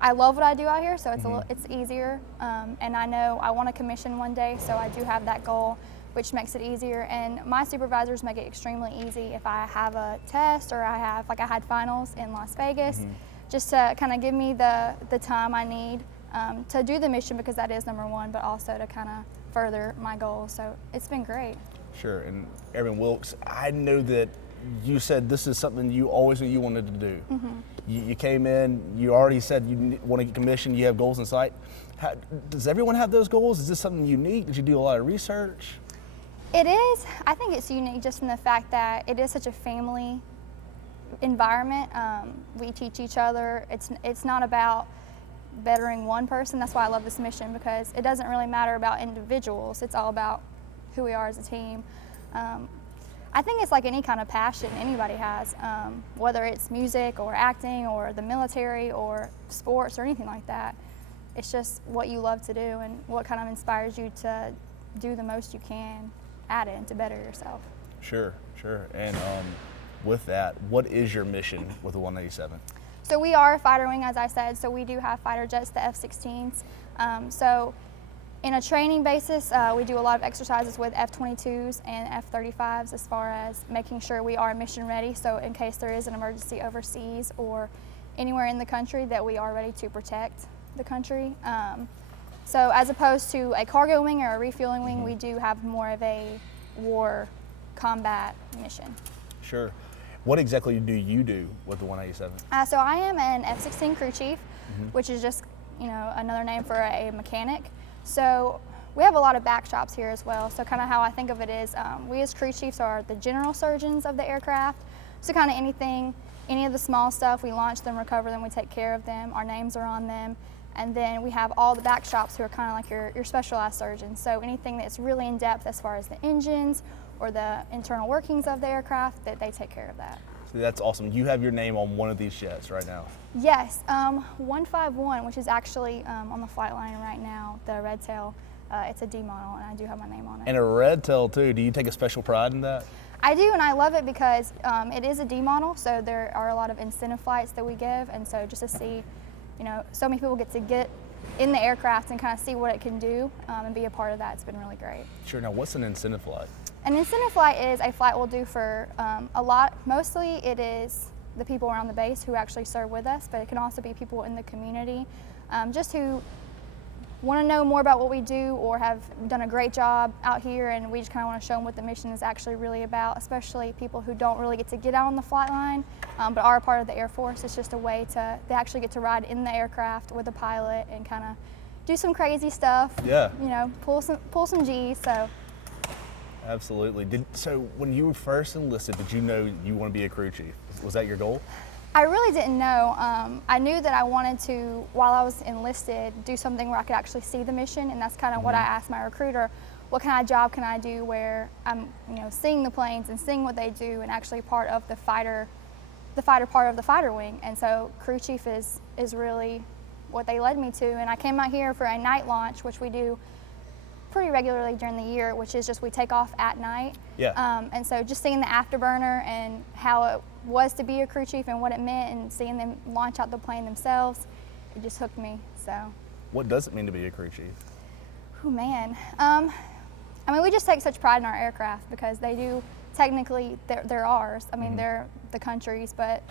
I love what I do out here, so it's it's easier. And I know I want to commission one day, so I do have that goal, which makes it easier. And my supervisors make it extremely easy if I have a test, or I had finals in Las Vegas, just to kind of give me the time I need to do the mission, because that is number one, but also to kind of further my goals. So it's been great. Sure. And Airman Wilkes, I know that you said this is something you always knew you wanted to do. You came in, you already said you want to get commissioned, you have goals in sight. Does everyone have those goals? Is this something unique? Did you do a lot of research? It is. I think it's unique just in the fact that it is such a family environment. We teach each other. It's not about bettering one person. That's why I love this mission, because it doesn't really matter about individuals. It's all about who we are as a team. I think it's like any kind of passion anybody has, whether it's music or acting or the military or sports or anything like that. It's just what you love to do and what kind of inspires you to do the most you can at it and to better yourself. Sure. And with that, what is your mission with the 187? So we are a fighter wing, as I said, so we do have fighter jets, the F-16s. So in a training basis, we do a lot of exercises with F-22s and F-35s as far as making sure we are mission ready, so in case there is an emergency overseas or anywhere in the country, that we are ready to protect the country. So as opposed to a cargo wing or a refueling wing, we do have more of a war combat mission. Sure. What exactly do you do with the 187? So I am an F-16 crew chief, which is just another name for a mechanic. So we have a lot of back shops here as well. So kind of how I think of it is, we as crew chiefs are the general surgeons of the aircraft. So kind of any of the small stuff, we launch them, recover them, we take care of them. Our names are on them. And then we have all the back shops who are kind of like your specialized surgeons. So anything that's really in depth as far as the engines or the internal workings of the aircraft, that they take care of that. See, that's awesome. You have your name on one of these jets right now. Yes, 151, which is actually on the flight line right now, the red tail. It's a D model, and I do have my name on it. And a red tail too. Do you take a special pride in that? I do, and I love it because it is a D model, so there are a lot of incentive flights that we give, and so just to see, so many people get in the aircraft and kind of see what it can do and be a part of that. It's been really great. Sure. Now, what's an incentive flight? An incentive flight is a flight we'll do for mostly it is the people around the base who actually serve with us, but it can also be people in the community just who want to know more about what we do or have done a great job out here, and we just kind of want to show them what the mission is actually really about, especially people who don't really get to get out on the flight line but are a part of the Air Force. It's just a way they actually get to ride in the aircraft with a pilot and kind of do some crazy stuff. Yeah. Pull some G's. So. Absolutely. So when you were first enlisted, did you know you want to be a crew chief? Was that your goal? I really didn't know. I knew that I wanted to, while I was enlisted, do something where I could actually see the mission, and that's kind of what I asked my recruiter. What kind of job can I do where I'm, seeing the planes and seeing what they do, and actually part of the fighter part of the fighter wing. And so crew chief is really what they led me to. And I came out here for a night launch, which we do pretty regularly during the year, which is just we take off at night. Yeah. And so just seeing the afterburner and how it was to be a crew chief and what it meant, and seeing them launch out the plane themselves, it just hooked me. So. What does it mean to be a crew chief? Oh man. We just take such pride in our aircraft because they do technically they're ours. They're the country's, but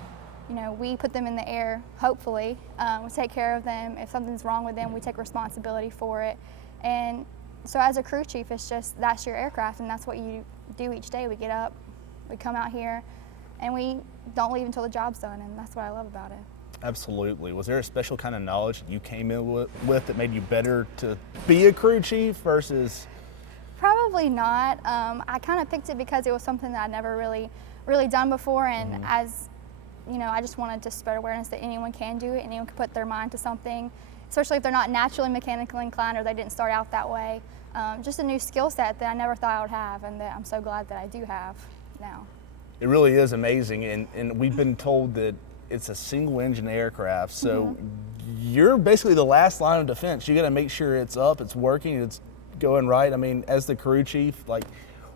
we put them in the air. Hopefully, we take care of them. If something's wrong with them, we take responsibility for it. And so as a crew chief, it's just, that's your aircraft, and that's what you do each day. We get up, we come out here, and we don't leave until the job's done, and that's what I love about it. Absolutely. Was there a special kind of knowledge that you came in with that made you better to be a crew chief versus? Probably Probably not. I kind of picked it because it was something that I'd never really done before, and as you know, I just wanted to spread awareness that anyone can do it, anyone can put their mind to something, especially if they're not naturally mechanically inclined or they didn't start out that way. Just a new skill set that I never thought I would have, and that I'm so glad that I do have now. It really is amazing, and we've been told that it's a single-engine aircraft, so you're basically the last line of defense. You got to make sure it's up, it's working, it's going right. I mean, as the crew chief, like,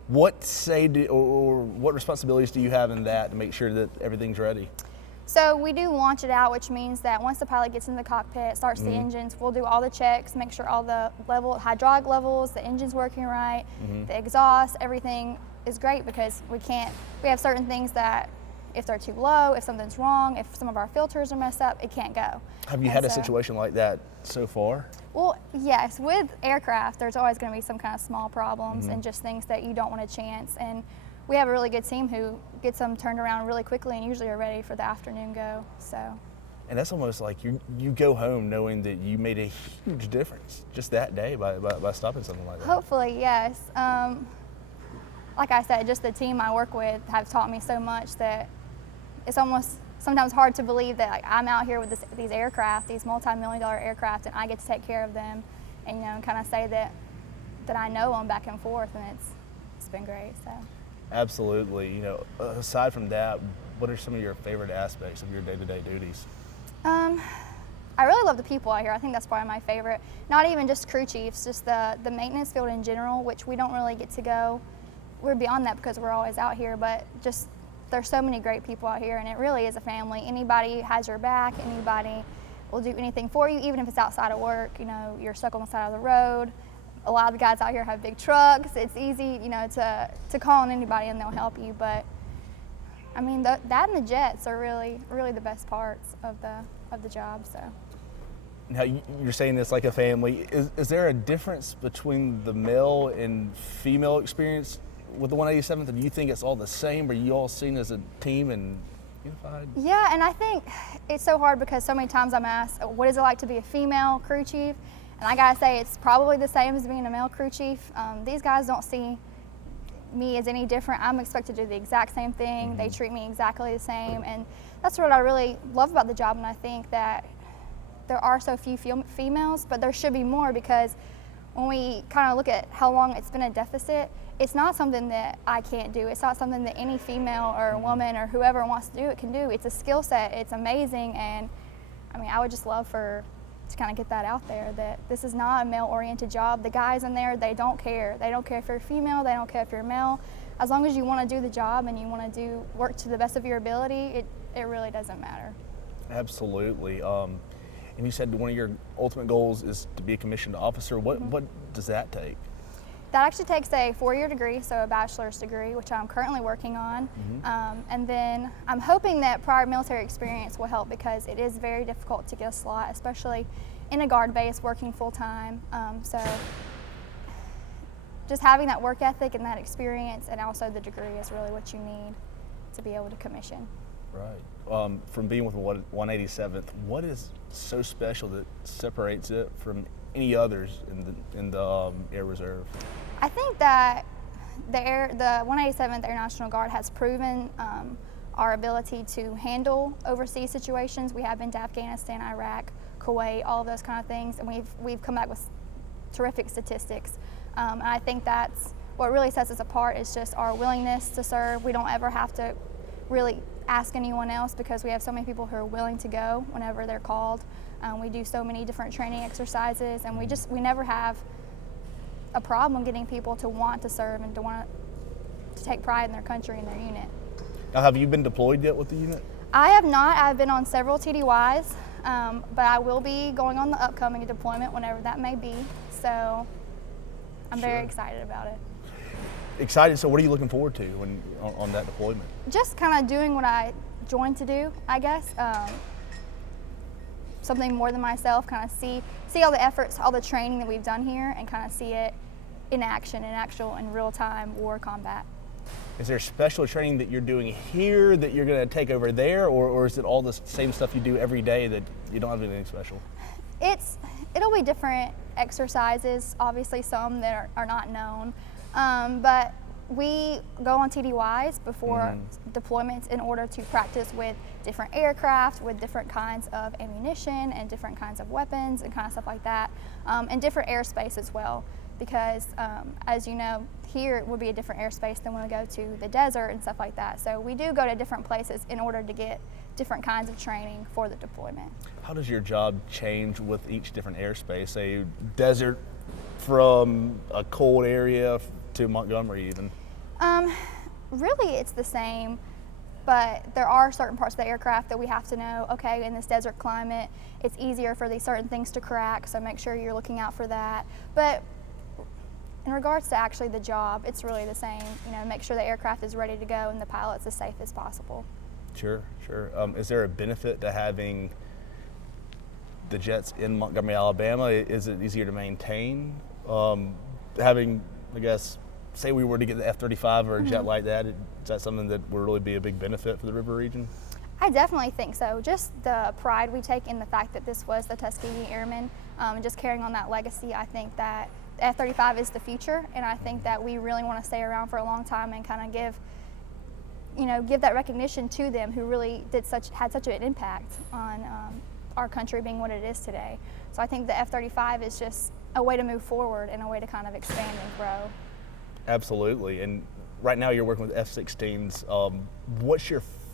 what what responsibilities do you have in that to make sure that everything's ready? So we do launch it out, which means that once the pilot gets in the cockpit, starts the engines, we'll do all the checks, make sure all the hydraulic levels, the engine's working right, the exhaust, everything is great, because we have certain things that if they're too low, if something's wrong, if some of our filters are messed up, it can't go. Have you had a situation like that so far? Well, yes, with aircraft, there's always going to be some kind of small problems and just things that you don't want to chance. And we have a really good team who gets them turned around really quickly and usually are ready for the afternoon go. So. And that's almost like you go home knowing that you made a huge difference just that day by stopping something like that. Hopefully, yes. Like I said, just the team I work with have taught me so much that it's almost sometimes hard to believe that, like, I'm out here with these aircraft, these multi-million-dollar aircraft, and I get to take care of them, and kind of say that I know them back and forth, and it's been great. So. Absolutely. Aside from that, what are some of your favorite aspects of your day-to-day duties? I really love the people out here. I think that's probably my favorite. Not even just crew chiefs, just the maintenance field in general, which we don't really get to go. We're beyond that because we're always out here, but just there's so many great people out here, and it really is a family. Anybody has your back, anybody will do anything for you, even if it's outside of work. You're stuck on the side of the road. A lot of the guys out here have big trucks. It's easy, to call on anybody and they'll help you. But I mean, that and the jets are really, really the best parts of the job. So. Now, you're saying this like a family. Is there a difference between the male and female experience with the 187th, or do you think it's all the same? Are you all seen as a team and unified? Yeah, and I think it's so hard because so many times I'm asked, what is it like to be a female crew chief? And I gotta say, it's probably the same as being a male crew chief. These guys don't see me as any different. I'm expected to do the exact same thing. They treat me exactly the same, and that's what I really love about the job. And I think that there are so few females, but there should be more, because when we kind of look at how long it's been a deficit, it's not something that I can't do. It's not something that any female or woman or whoever wants to do it can do. It's a skill set. It's amazing, and I mean, I would just love to kind of get that out there, that this is not a male-oriented job. The guys in there, they don't care. They don't care if you're female. They don't care if you're male. As long as you want to do the job and you want to work to the best of your ability, it really doesn't matter. Absolutely. And you said one of your ultimate goals is to be a commissioned officer. What does that take? That actually takes a 4-year degree, so a bachelor's degree, which I'm currently working on. And then I'm hoping that prior military experience will help, because it is very difficult to get a slot, especially in a guard base working full-time. So just having that work ethic and that experience, and also the degree, is really what you need to be able to commission. Right. From being with the 187th, what is so special that separates it from any others in the Air Reserve? I think that the 187th Air National Guard has proven our ability to handle overseas situations. We have been to Afghanistan, Iraq, Kuwait, all of those kind of things, and we've come back with terrific statistics. And I think that's what really sets us apart, is just our willingness to serve. We don't ever have to really ask anyone else, because we have so many people who are willing to go whenever they're called. We do so many different training exercises, and we never have a problem getting people to want to serve and to want to take pride in their country and their unit. Now, have you been deployed yet with the unit? I have not. I've been on several TDYs, but I will be going on the upcoming deployment whenever that may be. So I'm very excited about it. Excited. So what are you looking forward to on that deployment? Just kind of doing what I joined to do, I guess. Something more than myself, kind of see all the efforts, all the training that we've done here, and kind of see it in action, in real-time war combat. Is there special training that you're doing here that you're going to take over there, or is it all the same stuff you do every day that you don't have anything special? It'll be different exercises, obviously some that are not known. But we go on TDYs before deployments in order to practice with different aircraft, with different kinds of ammunition and different kinds of weapons and kind of stuff like that, and different airspace as well. Because as you know, here it would be a different airspace than when we go to the desert and stuff like that. So we do go to different places in order to get different kinds of training for the deployment. How does your job change with each different airspace? Say desert from a cold area to Montgomery even? Really it's the same, but there are certain parts of the aircraft that we have to know, okay, in this desert climate, it's easier for these certain things to crack, so make sure you're looking out for that. But in regards to actually the job, it's really the same. You know, make sure the aircraft is ready to go and the pilot's as safe as possible. Sure, sure. Is there a benefit to having the jets in Montgomery, Alabama? Is it easier to maintain? Having, I guess, say we were to get the F-35 or a jet like that, is that something that would really be a big benefit for the river region? I definitely think so. Just the pride we take in the fact that this was the Tuskegee Airmen, and just carrying on that legacy, I think that the F-35 is the future, and I think that we really want to stay around for a long time and kind of give that recognition to them who really had such an impact on our country being what it is today. So I think the F-35 is just a way to move forward and a way to kind of expand and grow. Absolutely. And right now you're working with F-16s.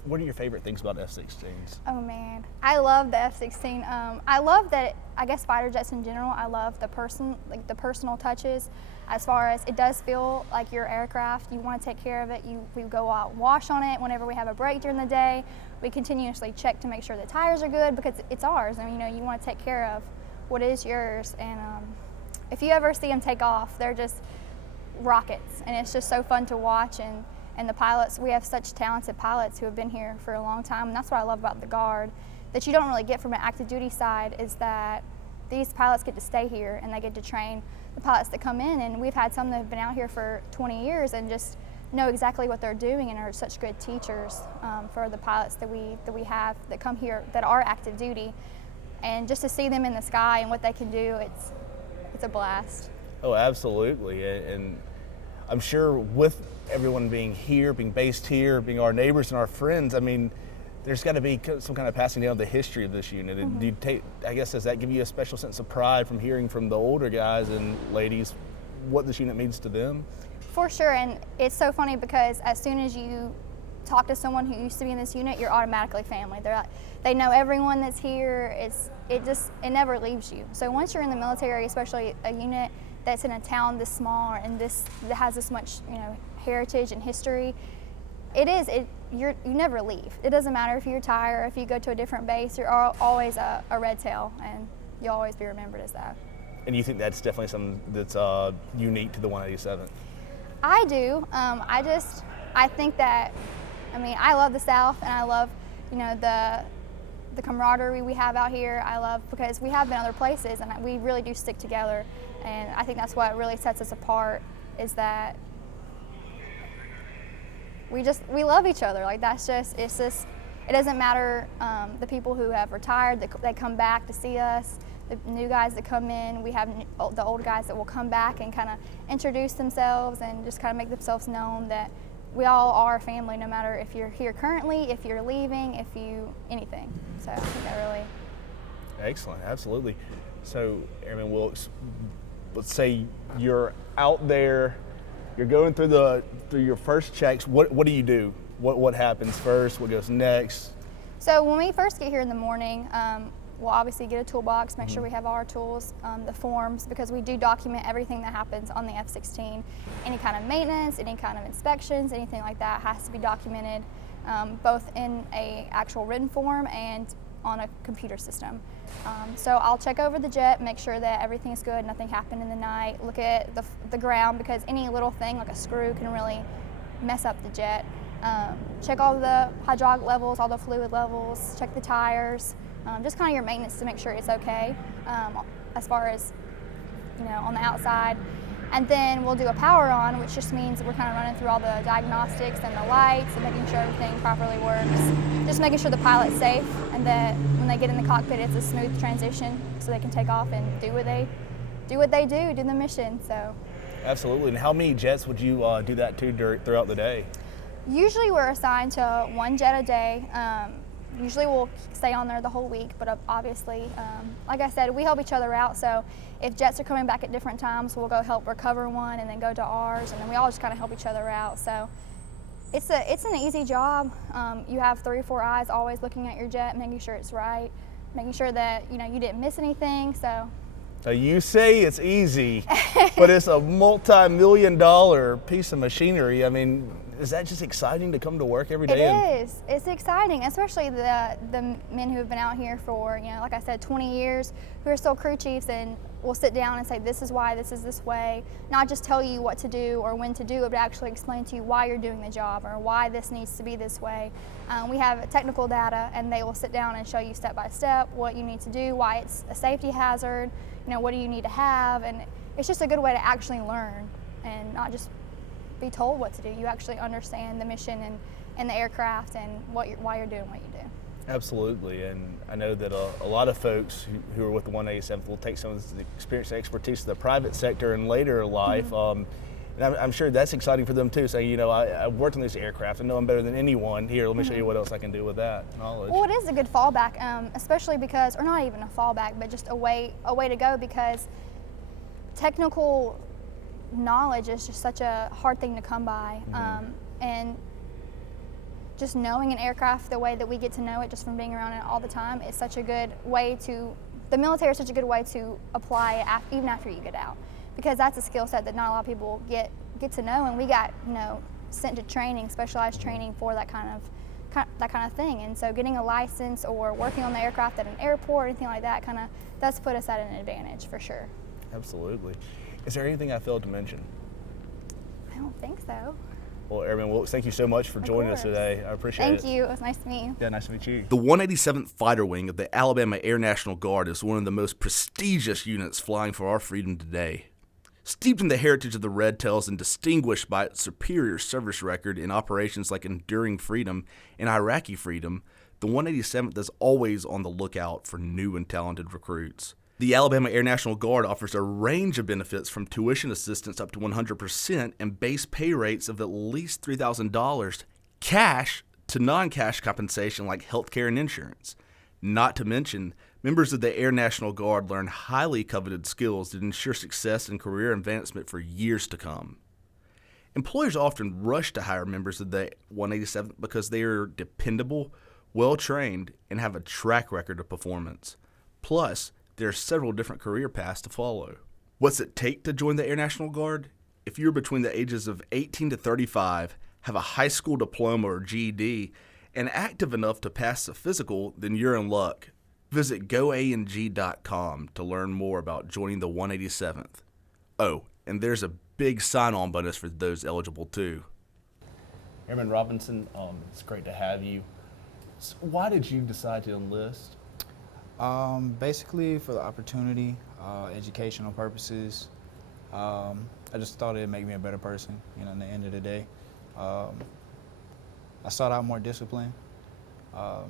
What are your favorite things about F-16s? Oh man, I love the F-16. I love that, I guess fighter jets in general, I love the personal touches. As far as it does feel like your aircraft, you want to take care of it. We go out and wash on it whenever we have a break during the day. We continuously check to make sure the tires are good because it's ours. I mean, you want to take care of what is yours. And if you ever see them take off, they're just rockets, and it's just so fun to watch. And the pilots, we have such talented pilots who have been here for a long time, and that's what I love about the Guard, that you don't really get from an active duty side, is that these pilots get to stay here and they get to train the pilots that come in, and we've had some that have been out here for 20 years and just know exactly what they're doing and are such good teachers for the pilots that we have that come here that are active duty. And just to see them in the sky and what they can do, it's a blast. Oh, absolutely. And I'm sure with everyone being here, being based here, being our neighbors and our friends, I mean, there's got to be some kind of passing down the history of this unit. And do you I guess, does that give you a special sense of pride from hearing from the older guys and ladies what this unit means to them? For sure, and it's so funny because as soon as you talk to someone who used to be in this unit, you're automatically family. They know everyone that's here. It never leaves you. So once you're in the military, especially a unit that's in a town this small and that has this much heritage and history, you never leave. It doesn't matter if you retire, if you go to a different base, you're always a red tail, and you'll always be remembered as that. And you think that's definitely something that's unique to the 187th? I do. I think that, I love the South, and I love, the camaraderie we have out here. I love, because we have been other places, and we really do stick together, and I think that's what really sets us apart, is that we love each other. Like, it doesn't matter the people who have retired, they come back to see us, the new guys that come in, we have the old guys that will come back and kind of introduce themselves and just kind of make themselves known that we all are family, no matter if you're here currently, if you're leaving, anything. So I think that really. Excellent, absolutely. So, Airman Wilkes, let's say you're out there, you're going through your first checks. What do you do? What happens first? What goes next? So when we first get here in the morning, we'll obviously get a toolbox, make sure we have all our tools, the forms, because we do document everything that happens on the F-16. Any kind of maintenance, any kind of inspections, anything like that has to be documented, both in a actual written form and on a computer system. So I'll check over the jet, make sure that everything is good, nothing happened in the night, look at the ground, because any little thing like a screw can really mess up the jet. Check all the hydraulic levels, all the fluid levels, check the tires, just kind of your maintenance to make sure it's okay as far as, on the outside. And then we'll do a power on, which just means we're kind of running through all the diagnostics and the lights and making sure everything properly works. Just making sure the pilot's safe and that when they get in the cockpit, it's a smooth transition so they can take off and do the mission. So. Absolutely. And how many jets would you do that to throughout the day? Usually we're assigned to one jet a day. Usually we'll stay on there the whole week, but obviously, like I said, we help each other out. So if jets are coming back at different times, we'll go help recover one and then go to ours, and then we all just kind of help each other out. So it's an easy job. You have 3 or 4 eyes always looking at your jet, making sure it's right, making sure that you didn't miss anything. So. Now you say it's easy, but it's a multi-million-dollar piece of machinery. I mean, is that just exciting to come to work every day? It is. It's exciting, especially the men who have been out here for, like I said, 20 years, who are still crew chiefs, and will sit down and say, this is why, this is this way, not just tell you what to do or when to do it, but actually explain to you why you're doing the job or why this needs to be this way. We have technical data, and they will sit down and show you step by step what you need to do, why it's a safety hazard, what do you need to have, and it's just a good way to actually learn and not just be told what to do. You actually understand the mission and the aircraft and why you're doing what you do. Absolutely, and I know that a lot of folks who are with the 187th will take some of the experience and expertise to the private sector in later life. Mm-hmm. And I'm sure that's exciting for them too. Saying, I've worked on this aircraft, I know I'm better than anyone. Here, let me show you what else I can do with that knowledge. Well, it is a good fallback, especially because, or not even a fallback, but just a way to go, because technical knowledge is just such a hard thing to come by. And just knowing an aircraft the way that we get to know it just from being around it all the time is such a good way the military is such a good way to apply it even after you get out, because that's a skill set that not a lot of people get to know, and we got sent to training, specialized training for that kind of thing. And so getting a license or working on the aircraft at an airport or anything like that does put us at an advantage for sure. Absolutely. Is there anything I failed to mention? I don't think so. Well, Airman, thank you so much for joining us today. I appreciate it. Thank you. It was nice to meet you. Yeah, nice to meet you. The 187th Fighter Wing of the Alabama Air National Guard is one of the most prestigious units flying for our freedom today. Steeped in the heritage of the Red Tails and distinguished by its superior service record in operations like Enduring Freedom and Iraqi Freedom, the 187th is always on the lookout for new and talented recruits. The Alabama Air National Guard offers a range of benefits from tuition assistance up to 100% and base pay rates of at least $3,000, cash to non-cash compensation like healthcare and insurance. Not to mention, members of the Air National Guard learn highly coveted skills that ensure success and career advancement for years to come. Employers often rush to hire members of the 187th because they are dependable, well-trained, and have a track record of performance. Plus, there are several different career paths to follow. What's it take to join the Air National Guard? If you're between the ages of 18 to 35, have a high school diploma or GED, and active enough to pass the physical, then you're in luck. Visit goang.com to learn more about joining the 187th. Oh, and there's a big sign-on bonus for those eligible too. Airman Robinson, it's great to have you. So why did you decide to enlist? Basically for the opportunity, educational purposes. I just thought it'd make me a better person, at the end of the day. I sought out more discipline.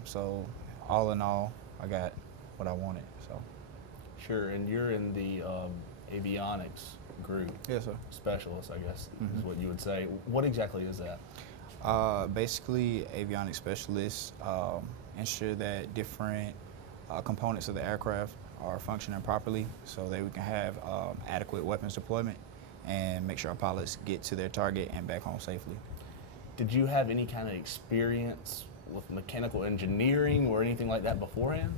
So all in all, I got what I wanted, so. Sure, and you're in the Avionics group. Yes, sir. Specialist, I guess, is what you would say. What exactly is that? Basically, avionics specialists ensure that different components of the aircraft are functioning properly so that we can have adequate weapons deployment and make sure our pilots get to their target and back home safely. Did you have any kind of experience with mechanical engineering or anything like that beforehand?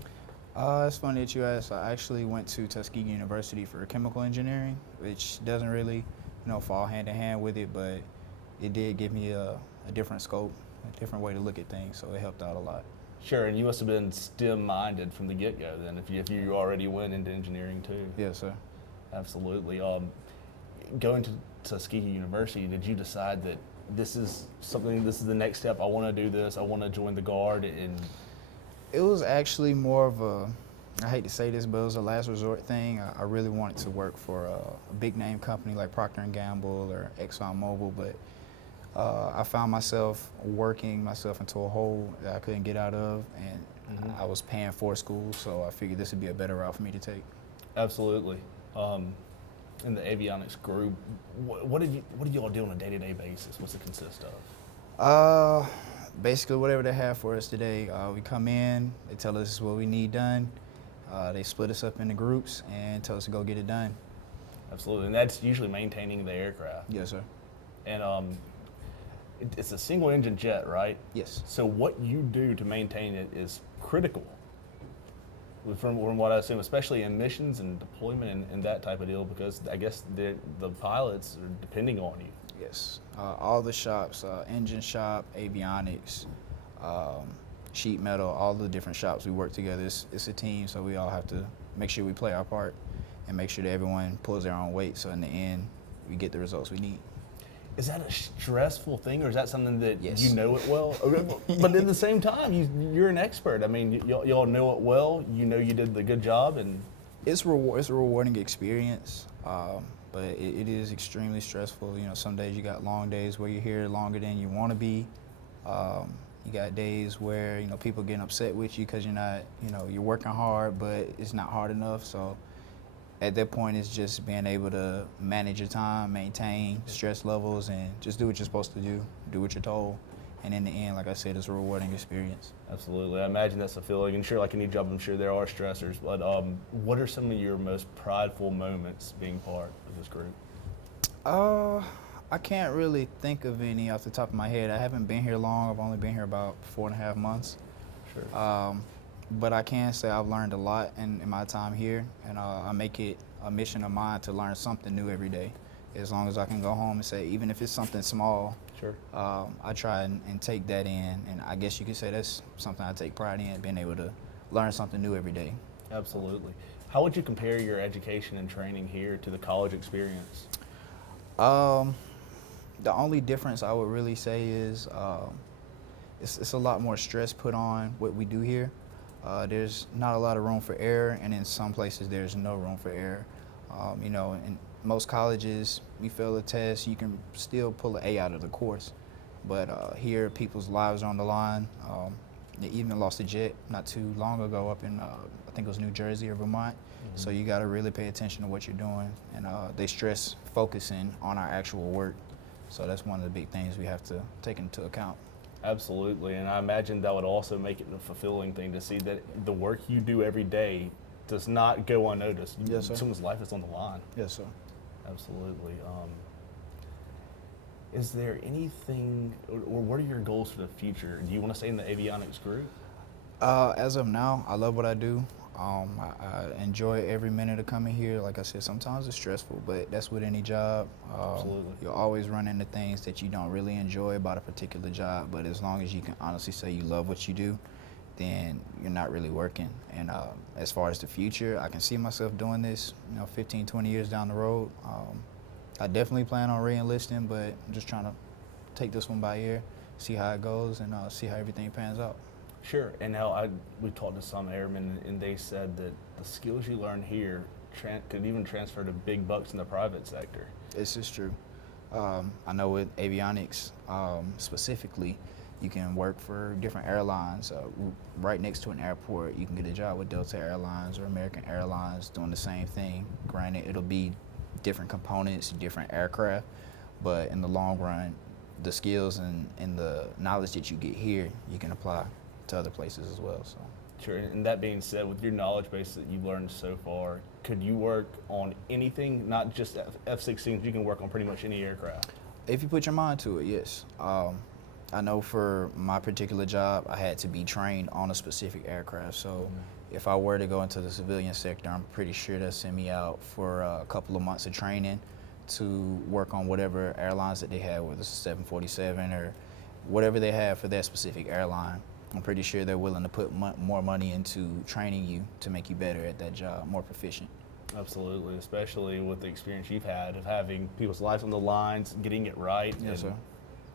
It's funny that you asked. I actually went to Tuskegee University for chemical engineering, which doesn't really, fall hand in hand with it, but it did give me a different scope, a different way to look at things, so it helped out a lot. Sure, and you must have been STEM-minded from the get-go then, if you already went into engineering too. Yes, sir. Absolutely. Going to Tuskegee University, did you decide that this is the next step, I want to do this, I want to join the Guard? And it was actually more of I hate to say this, but it was a last resort thing. I really wanted to work for a big name company like Procter & Gamble or ExxonMobil, but I found myself working myself into a hole that I couldn't get out of, and I was paying for school, so I figured this would be a better route for me to take. Absolutely. in the avionics group, what do y'all do on a day-to-day basis? What's it consist of? Basically, whatever they have for us today, we come in, they tell us what we need done. They split us up into groups and tell us to go get it done. Absolutely, and that's usually maintaining the aircraft. Yes, sir. And it's a single-engine jet, right? Yes. So what you do to maintain it is critical, from what I assume, especially in missions and deployment and that type of deal, because I guess the pilots are depending on you. Yes. All the shops, engine shop, avionics, sheet metal, all the different shops, we work together. It's a team, so we all have to make sure we play our part and make sure that everyone pulls their own weight, so in the end, we get the results we need. Is that a stressful thing, or is that something that Yes. you know it well? But at the same time, you're an expert. I mean, y'all know it well. You know you did the good job, and It's a rewarding experience, but it is extremely stressful. You know, some days you got long days where you're here longer than you want to be. You got days where, you know, people getting upset with you because you're not, you know, you're working hard, but it's not hard enough. So at that point, it's just being able to manage your time, maintain stress levels, and just do what you're supposed to do what you're told. And in the end, like I said, it's a rewarding experience. absolutely, I imagine that's a feeling. And sure, like any job, I'm sure there are stressors. But what are some of your most prideful moments being part of this group? I can't really think of any off the top of my head. I haven't been here long. I've only been here about 4.5 months. Sure. But I can say I've learned a lot in my time here, and I make it a mission of mine to learn something new every day. As long as I can go home and say, even if it's something small, Sure. I try and take that in, and I guess you could say that's something I take pride in, being able to learn something new every day. Absolutely. How would you compare your education and training here to the college experience? The only difference I would really say is it's a lot more stress put on what we do here. There's not a lot of room for error, and in some places there's no room for error. You know, in most colleges, you fail a test, you can still pull an A out of the course. But here, people's lives are on the line. They even lost a jet not too long ago up in, I think it was New Jersey or Vermont. Mm-hmm. So you got to really pay attention to what you're doing. And they stress focusing on our actual work. So that's one of the big things we have to take into account. Absolutely, and I imagine that would also make it a fulfilling thing to see that the work you do every day does not go unnoticed. Yes, sir. Someone's life is on the line. Yes, sir. Absolutely. Is there anything, or what are your goals for the future? Do you want to stay in the avionics group? As of now, I love what I do. I enjoy every minute of coming here. Like I said, sometimes it's stressful, but that's with any job. Absolutely. You'll always run into things that you don't really enjoy about a particular job, but as long as you can honestly say you love what you do, then you're not really working. And as far as the future, I can see myself doing this, 15, 20 years down the road. I definitely plan on re-enlisting, but I'm just trying to take this one by ear, see how it goes, and see how everything pans out. Sure, and now we talked to some airmen, and they said that the skills you learn here could even transfer to big bucks in the private sector. This is true. I know with avionics specifically, you can work for different airlines. Right next to an airport, you can get a job with Delta Airlines or American Airlines doing the same thing. Granted, it'll be different components, different aircraft, but in the long run, the skills and the knowledge that you get here, you can apply to other places as well. So. Sure, and that being said, with your knowledge base that you've learned so far, could you work on anything, not just F-16s, you can work on pretty much any aircraft? If you put your mind to it, yes. I know for my particular job, I had to be trained on a specific aircraft. So if I were to go into the civilian sector, I'm pretty sure they'll send me out for a couple of months of training to work on whatever airlines that they have, whether it's a 747 or whatever they have for that specific airline. I'm pretty sure they're willing to put more money into training you to make you better at that job, more proficient. Absolutely, especially with the experience you've had of having people's lives on the lines, getting it right. Yes, sir.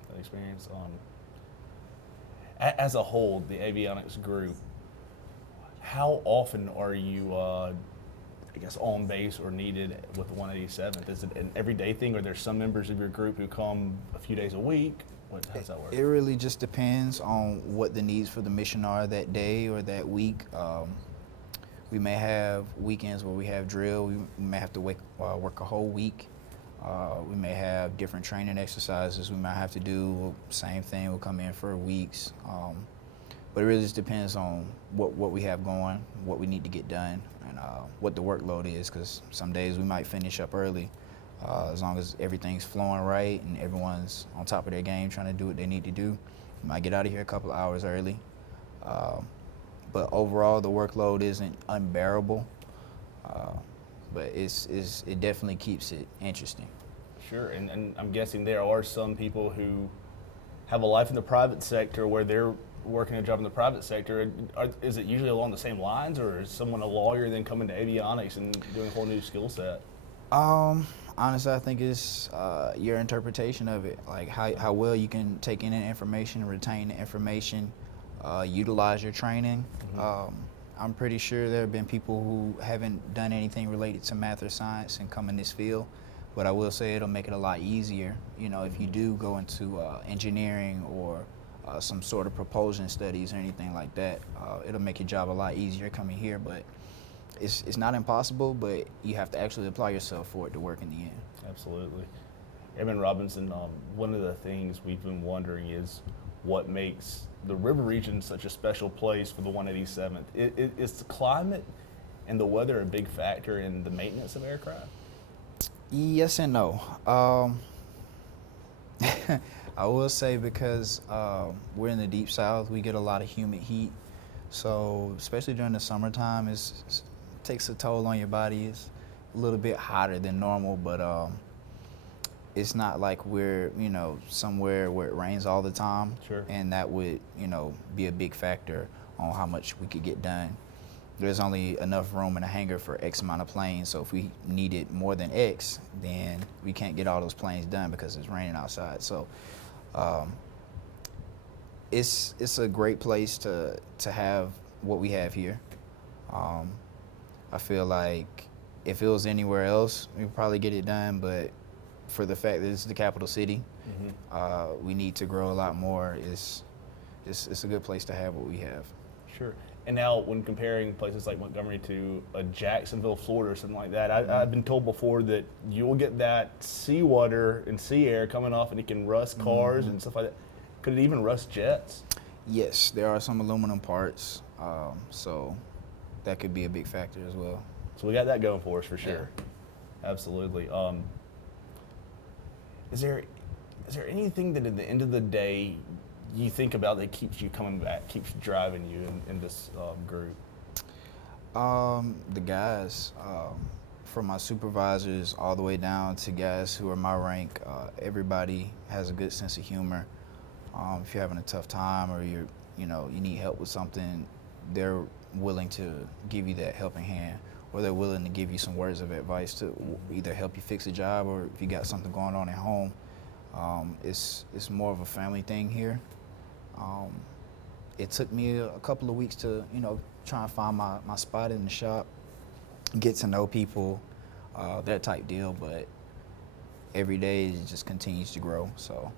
That experience. As a whole, the avionics group, how often are you, on base or needed with the 187th? Is it an everyday thing, or there's some members of your group who come a few days a week? How does that work? It really just depends on what the needs for the mission are that day or that week. We may have weekends where we have drill. We may have to work a whole week. We may have different training exercises we might have to do. Same thing, we'll come in for weeks. But it really just depends on what we have going, what we need to get done, and what the workload is, because some days we might finish up early. As long as everything's flowing right and everyone's on top of their game trying to do what they need to do, we might get out of here a couple of hours early. But overall, the workload isn't unbearable, but it definitely keeps it interesting. Sure, and I'm guessing there are some people who have a life in the private sector where they're working a job in the private sector. Is it usually along the same lines, or is someone a lawyer then coming to avionics and doing a whole new skill set? Honestly, I think it's your interpretation of it, like how well you can take in the information, retain the information, utilize your training. I'm pretty sure there have been people who haven't done anything related to math or science and come in this field, but I will say it'll make it a lot easier, if you do go into engineering or some sort of propulsion studies or anything like that. It'll make your job a lot easier coming here, but it's not impossible, but you have to actually apply yourself for it to work in the end. Absolutely. Airman Robinson, one of the things we've been wondering is what makes the river region such a special place for the 187th. Is the climate and the weather a big factor in the maintenance of aircraft? Yes and no. I will say because we're in the deep south, we get a lot of humid heat. So especially during the summertime, it takes a toll on your body. It's a little bit hotter than normal, but it's not like we're, somewhere where it rains all the time. Sure. And that would, be a big factor on how much we could get done. There's only enough room in a hangar for X amount of planes, so if we needed more than X, then we can't get all those planes done because it's raining outside. So it's a great place to have what we have here. I feel like if it was anywhere else, we'd probably get it done, but for the fact that it's the capital city, we need to grow a lot more. It's a good place to have what we have. Sure. And now when comparing places like Montgomery to a Jacksonville, Florida or something like that, I've been told before that you'll get that seawater and sea air coming off and it can rust cars and stuff like that. Could it even rust jets? Yes, there are some aluminum parts, so that could be a big factor as well. So we got that going for us for sure. Yeah. Absolutely. Is there anything that at the end of the day you think about that keeps you coming back, keeps driving you in this group? The guys, from my supervisors all the way down to guys who are my rank, everybody has a good sense of humor. If you're having a tough time or you need help with something, they're willing to give you that helping hand, or they're willing to give you some words of advice to either help you fix a job or if you got something going on at home. It's more of a family thing here. It took me a couple of weeks to, try and find my spot in the shop, get to know people, that type deal, but every day it just continues to grow. So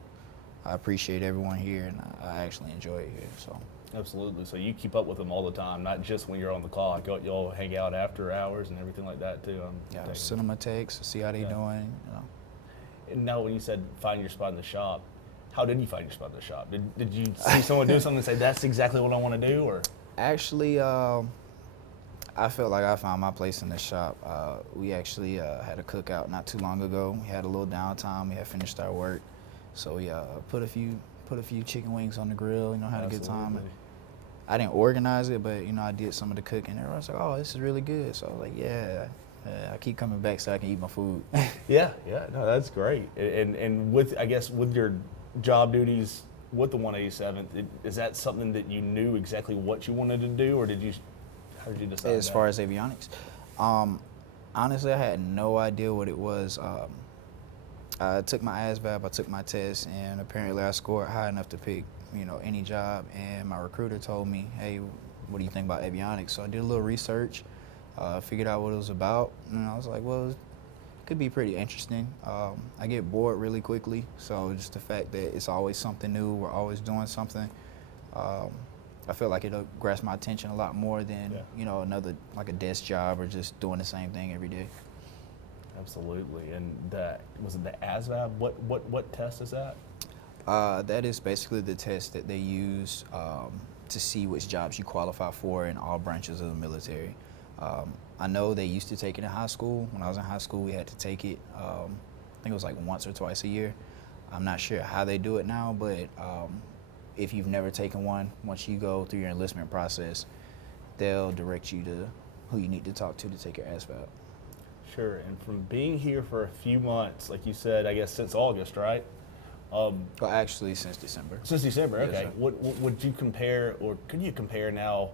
I appreciate everyone here, and I actually enjoy it here. So. Absolutely. So you keep up with them all the time, not just when you're on the clock. Y'all hang out after hours and everything like that too. Yeah, cinema takes, see how they doing. And now, when you said find your spot in the shop, how did you find your spot in the shop? Did you see someone do something and say that's exactly what I want to do, or? Actually, I felt like I found my place in the shop. We actually had a cookout not too long ago. We had a little downtime. We had finished our work, so we put a few chicken wings on the grill. Had a good time. I didn't organize it, but I did some of the cooking. Everyone's like, "Oh, this is really good." So I was like, "Yeah." I keep coming back so I can eat my food. Yeah, no, that's great. And with your job duties with the 187th, is that something that you knew exactly what you wanted to do, or how did you decide? As far as avionics, honestly, I had no idea what it was. I took my ASVAB, I took my test, and apparently I scored high enough to pick, any job. And my recruiter told me, "Hey, what do you think about avionics?" So I did a little research. Figured out what it was about, and I was like, well, it could be pretty interesting. I get bored really quickly, so just the fact that it's always something new, we're always doing something, I I feel like it'll grasp my attention a lot more than another like a desk job or just doing the same thing every day. Absolutely. And was it the ASVAB? What test is that? That is basically the test that they use to see which jobs you qualify for in all branches of the military. I know they used to take it in high school. When I was in high school, we had to take it, I think it was like once or twice a year. I'm not sure how they do it now, but if you've never taken one, once you go through your enlistment process, they'll direct you to who you need to talk to take your ASVAB. Sure, and from being here for a few months, like you said, I guess since August, right? Well, actually, since December. Since December, Yes, okay. sir. What would you compare, or could you compare now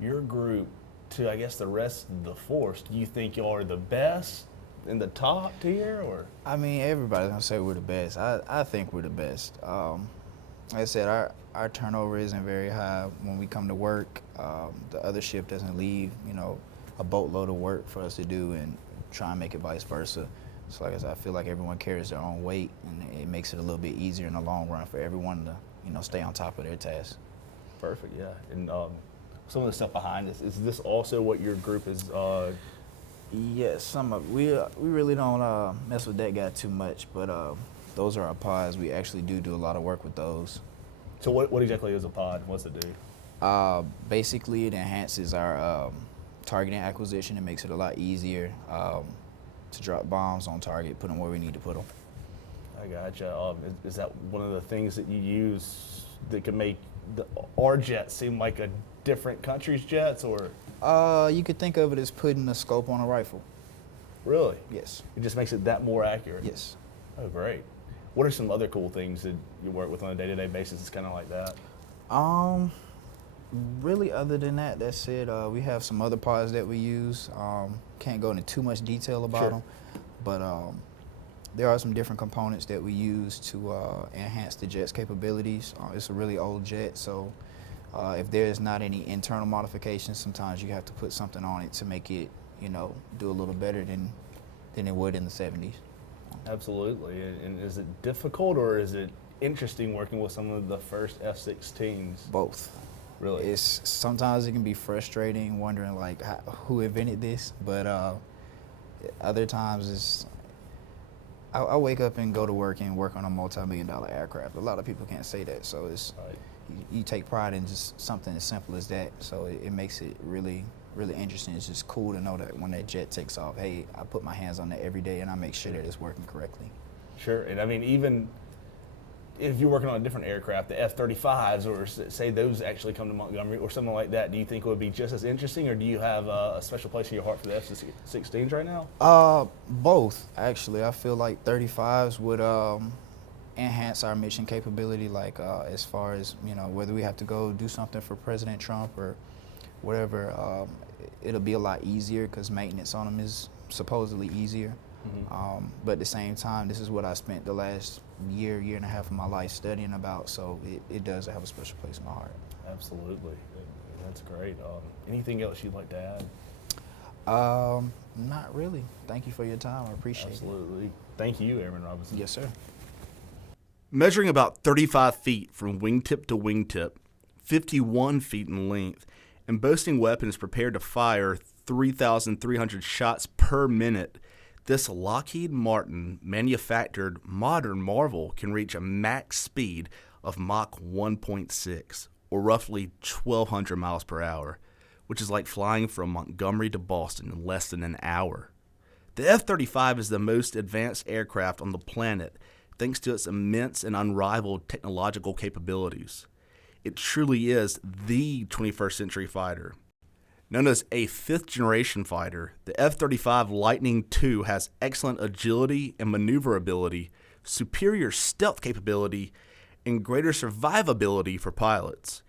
your group to, I guess, the rest of the force? Do you think y'all are the best in the top tier, or? I mean, everybody's gonna say we're the best. I think we're the best. Like I said, our turnover isn't very high when we come to work. The other ship doesn't leave, a boatload of work for us to do and try and make it vice versa. So like I said, I feel like everyone carries their own weight, and it makes it a little bit easier in the long run for everyone to, stay on top of their tasks. Perfect, yeah. And some of the stuff behind this, is this also what your group is? Yes, some of we really don't mess with that guy too much, but those are our pods. We actually do a lot of work with those. So what exactly is a pod? What's it do? Basically, it enhances our targeting acquisition. It makes it a lot easier to drop bombs on target, put them where we need to put them. I gotcha. Is that one of the things that you use that can make our jets seem like a different country's jets, or? You could think of it as putting a scope on a rifle. Really? Yes. It just makes it that more accurate? Yes. Oh, great. What are some other cool things that you work with on a day-to-day basis? It's kind of like that. Really, other than that, that's it. We have some other pods that we use. Can't go into too much detail about them, but there are some different components that we use to enhance the jet's capabilities. It's a really old jet, so if there's not any internal modifications, sometimes you have to put something on it to make it, do a little better than it would in the 70s. Absolutely. And is it difficult, or is it interesting working with some of the first F-16s? Both. Really? Sometimes it can be frustrating, wondering like who invented this, but other times I wake up and go to work and work on a multi-million-dollar aircraft. A lot of people can't say that, so it's you take pride in just something as simple as that. So it makes it really, really interesting. It's just cool to know that when that jet takes off, hey, I put my hands on that every day and I make sure that it's working correctly. Sure, and I mean, even if you're working on a different aircraft, the F-35s, or say those actually come to Montgomery or something like that, do you think it would be just as interesting, or do you have a special place in your heart for the F-16s right now? Both, actually. I feel like 35s would enhance our mission capability, like as far as, whether we have to go do something for President Trump or whatever, it'll be a lot easier because maintenance on them is supposedly easier. Mm-hmm. But at the same time, this is what I spent the last year and a half of my life studying about, so it does have a special place in my heart. Absolutely. That's great. Anything else you'd like to add? Not really. Thank you for your time. I appreciate it. Absolutely. Thank you, Airman Robinson. Yes, sir. Measuring about 35 feet from wingtip to wingtip, 51 feet in length, and boasting weapons prepared to fire 3,300 shots per minute, this Lockheed Martin manufactured modern Marvel can reach a max speed of Mach 1.6, or roughly 1,200 miles per hour, which is like flying from Montgomery to Boston in less than an hour. The F-35 is the most advanced aircraft on the planet thanks to its immense and unrivaled technological capabilities. It truly is the 21st century fighter. Known as a fifth-generation fighter, the F-35 Lightning II has excellent agility and maneuverability, superior stealth capability, and greater survivability for pilots.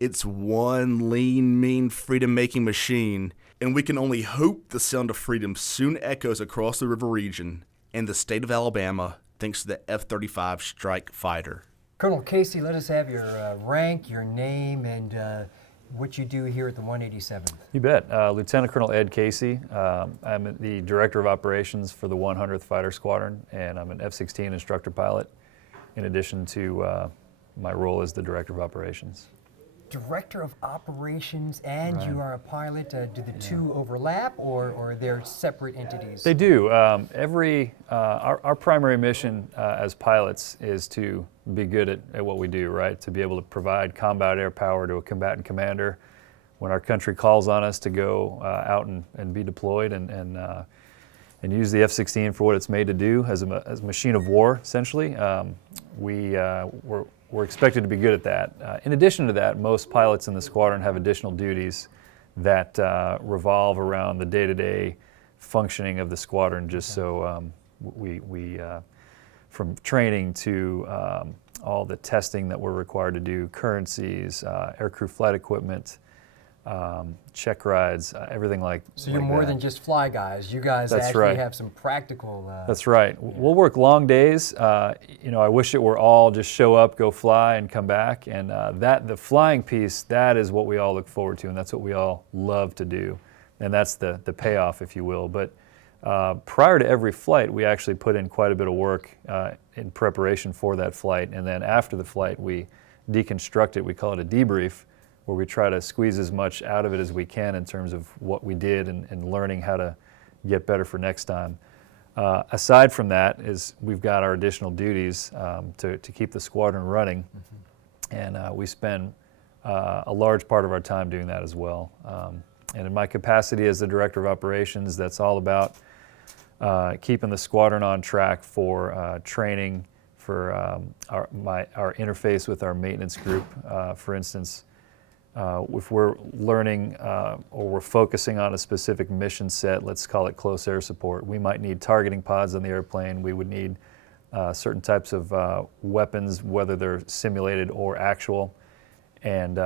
It's one lean, mean, freedom-making machine, and we can only hope the sound of freedom soon echoes across the river region and the state of Alabama thanks to the F-35 Strike Fighter. Colonel Casey, let us have your rank, your name, and what you do here at the 187th. You bet. Lieutenant Colonel Ed Casey. I'm the Director of Operations for the 100th Fighter Squadron, and I'm an F-16 instructor pilot, in addition to my role as the Director of Operations. director of operations and you are a pilot. Do the two overlap, or they're separate entities? They do. Our primary mission as pilots is to be good at what we do, right? To be able to provide combat air power to a combatant commander when our country calls on us to go out and be deployed and use the F-16 for what it's made to do as a machine of war, essentially. We're expected to be good at that. In addition to that, most pilots in the squadron have additional duties that revolve around the day-to-day functioning of the squadron, just so from training to all the testing that we're required to do, currencies, aircrew flight equipment, check rides, everything like that. So you're more than just fly guys. You guys That's actually right. have some practical. That's right. We'll work long days. I wish it were all just show up, go fly, and come back. And the flying piece, that is what we all look forward to, and that's what we all love to do. And that's the payoff, if you will. But prior to every flight, we actually put in quite a bit of work in preparation for that flight. And then after the flight, we deconstruct it. We call it a debrief, where we try to squeeze as much out of it as we can in terms of what we did and learning how to get better for next time. Aside from that is we've got our additional duties to keep the squadron running, and we spend a large part of our time doing that as well. And in my capacity as the Director of Operations, that's all about keeping the squadron on track for training, for our interface with our maintenance group. For instance, if we're learning or we're focusing on a specific mission set, let's call it close air support, we might need targeting pods on the airplane. We would need certain types of weapons, whether they're simulated or actual. And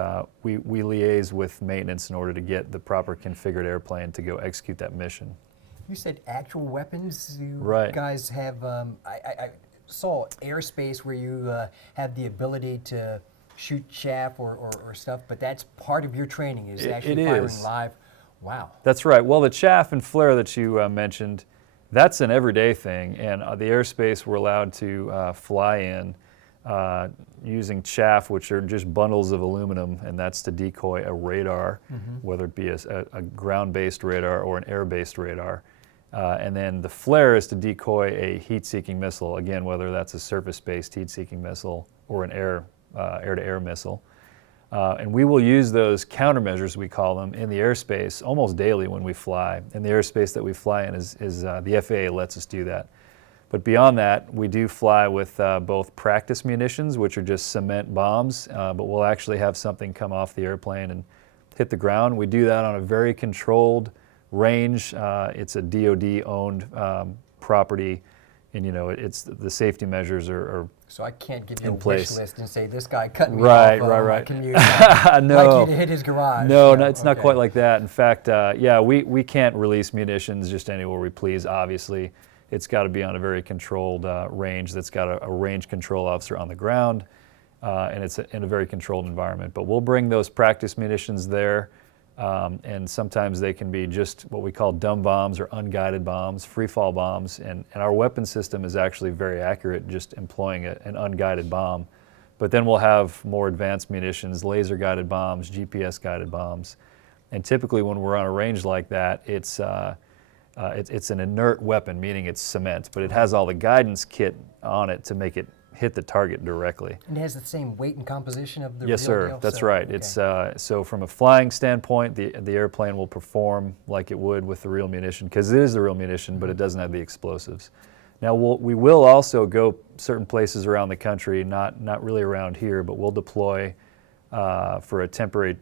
we liaise with maintenance in order to get the proper configured airplane to go execute that mission. You said actual weapons. You Right. guys have. I saw airspace where you have the ability to shoot chaff or stuff, but that's part of your training is actually firing live. Wow. That's right. Well, the chaff and flare that you mentioned, that's an everyday thing, and the airspace we're allowed to fly in using chaff, which are just bundles of aluminum, and that's to decoy a radar, whether it be a ground-based radar or an air-based radar. And then the flare is to decoy a heat-seeking missile, again, whether that's a surface-based heat-seeking missile or an air-to-air missile. And we will use those countermeasures, we call them, in the airspace almost daily when we fly. And the airspace that we fly in is the FAA lets us do that. But beyond that, we do fly with both practice munitions, which are just cement bombs, but we'll actually have something come off the airplane and hit the ground. We do that on a very controlled range. It's a DoD-owned property, and it's the safety measures are So I can't give you in a place. wish list and say this guy cut me Right, off right. my commute. No. Like you to hit his garage. No, Yeah, it's not quite like that. In fact, we can't release munitions just anywhere we please, obviously. It's got to be on a very controlled range that's got a range control officer on the ground, and it's in a very controlled environment. But we'll bring those practice munitions there, and sometimes they can be just what we call dumb bombs or unguided bombs, free fall bombs, and our weapon system is actually very accurate just employing an unguided bomb. But then we'll have more advanced munitions, laser guided bombs, GPS guided bombs, and typically when we're on a range like that, it's an inert weapon, meaning it's cement, but it has all the guidance kit on it to make it hit the target directly. And it has the same weight and composition of the Yes, real sir. deal? That's So, right. okay. It's so from a flying standpoint, the airplane will perform like it would with the real munition, because it is the real munition, but it doesn't have the explosives. Now we will also go certain places around the country, not really around here, but we'll deploy for a temporary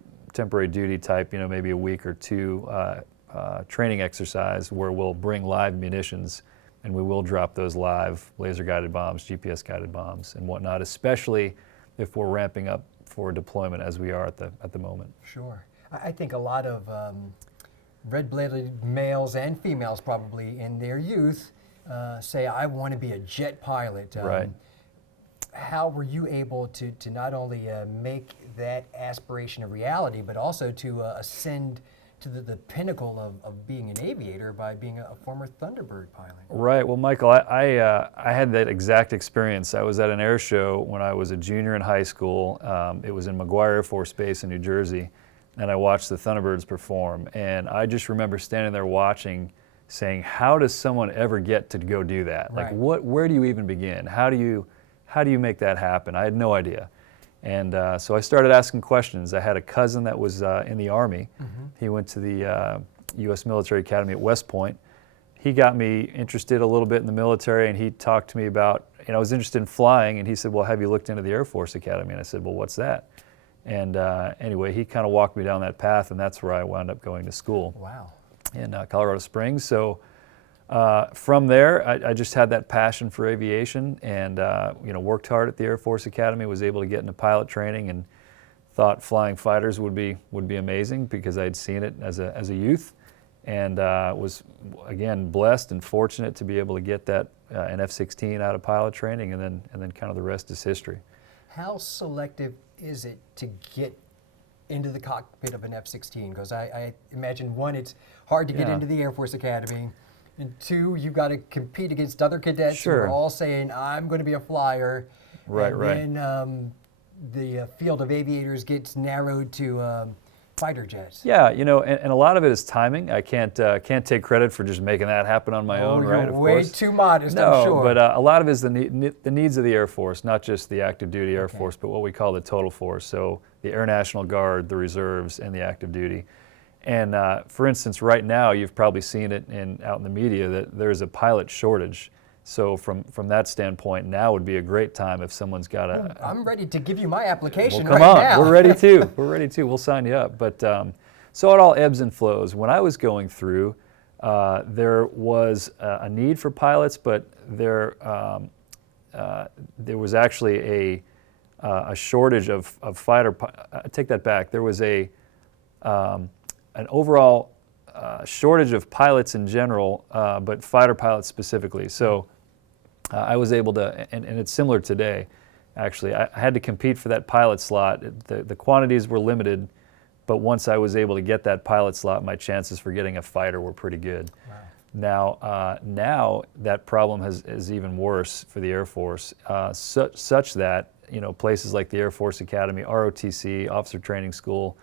duty type, maybe a week or two training exercise where we'll bring live munitions, and we will drop those live laser-guided bombs, GPS-guided bombs, and whatnot, especially if we're ramping up for deployment as we are at the moment. Sure. I think a lot of red-blooded males and females probably in their youth say, I want to be a jet pilot. Right. How were you able to not only make that aspiration a reality, but also to ascend to the pinnacle of being an aviator by being a former Thunderbird pilot. Right. Well, Michael, I had that exact experience. I was at an air show when I was a junior in high school. It was in McGuire Air Force Base in New Jersey, and I watched the Thunderbirds perform. And I just remember standing there watching, saying, "How does someone ever get to go do that? Like, Right. where do you even begin? How do you make that happen?" I had no idea. And so I started asking questions. I had a cousin that was in the Army. He went to the U.S. Military Academy at West Point. He got me interested a little bit in the military, and he talked to me about, I was interested in flying, and he said, "Well, have you looked into the Air Force Academy?" And I said, "Well, what's that?" And anyway, he kind of walked me down that path, and that's where I wound up going to school Wow. in Colorado Springs. So from there, I just had that passion for aviation, and worked hard at the Air Force Academy. Was able to get into pilot training, and thought flying fighters would be amazing because I'd seen it as a youth, and was again blessed and fortunate to be able to get that an F-16 out of pilot training, and then kind of the rest is history. How selective is it to get into the cockpit of an F-16? Because I imagine, one, it's hard to get Yeah. into the Air Force Academy, and two, you've got to compete against other cadets who Sure. are all saying, "I'm going to be a flyer." Right, and right. then the field of aviators gets narrowed to fighter jets. Yeah, and a lot of it is timing. I can't take credit for just making that happen on my own, you're right? Of way course. too modest, No, I'm sure. but a lot of it is the needs of the Air Force, not just the active duty Air Okay. Force, but what we call the total force. So the Air National Guard, the reserves, and the active duty. And for instance, right now, you've probably seen it out in the media that there's a pilot shortage. So from that standpoint, now would be a great time if someone's got a. I'm ready to give you my application Well, come right on, now. we're ready too. We're ready too. We'll sign you up. But so it all ebbs and flows. When I was going through, there was a need for pilots, but there was actually a shortage of fighter. I take that back. There was an overall shortage of pilots in general, but fighter pilots specifically. So I was able to, and it's similar today, actually. I had to compete for that pilot slot. The quantities were limited, but once I was able to get that pilot slot, my chances for getting a fighter were pretty good. Wow. Now that problem is even worse for the Air Force, such that places like the Air Force Academy, ROTC, Officer Training School,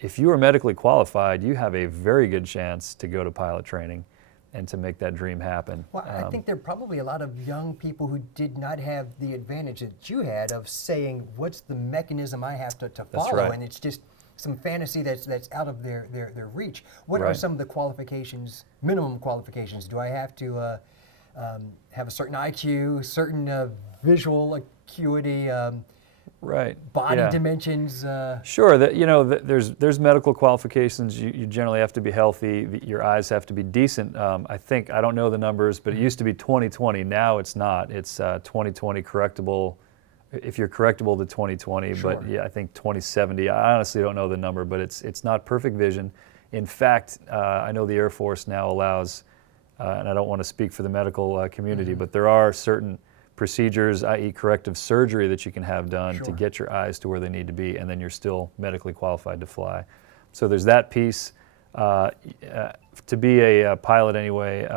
if you are medically qualified, you have a very good chance to go to pilot training and to make that dream happen. Well, I think there are probably a lot of young people who did not have the advantage that you had of saying, "What's the mechanism I have to follow?" right. And it's just some fantasy that's out of their reach. What are Right. some of the qualifications, minimum qualifications? Do I have to have a certain IQ, certain visual acuity, Right. body Yeah. dimensions? Sure. There's medical qualifications. You generally have to be healthy. Your eyes have to be decent. I don't know the numbers, but it used to be 20/20. Now it's not. It's 20/20 correctable. If you're correctable to 20/20, Sure. but yeah, I think 20/70. I honestly don't know the number, but it's not perfect vision. In fact, I know the Air Force now allows, and I don't want to speak for the medical community, but there are certain procedures, i.e. corrective surgery, that you can have done to Sure. get your eyes to where they need to be, and then you're still medically qualified to fly. So there's that piece. To be a pilot anyway,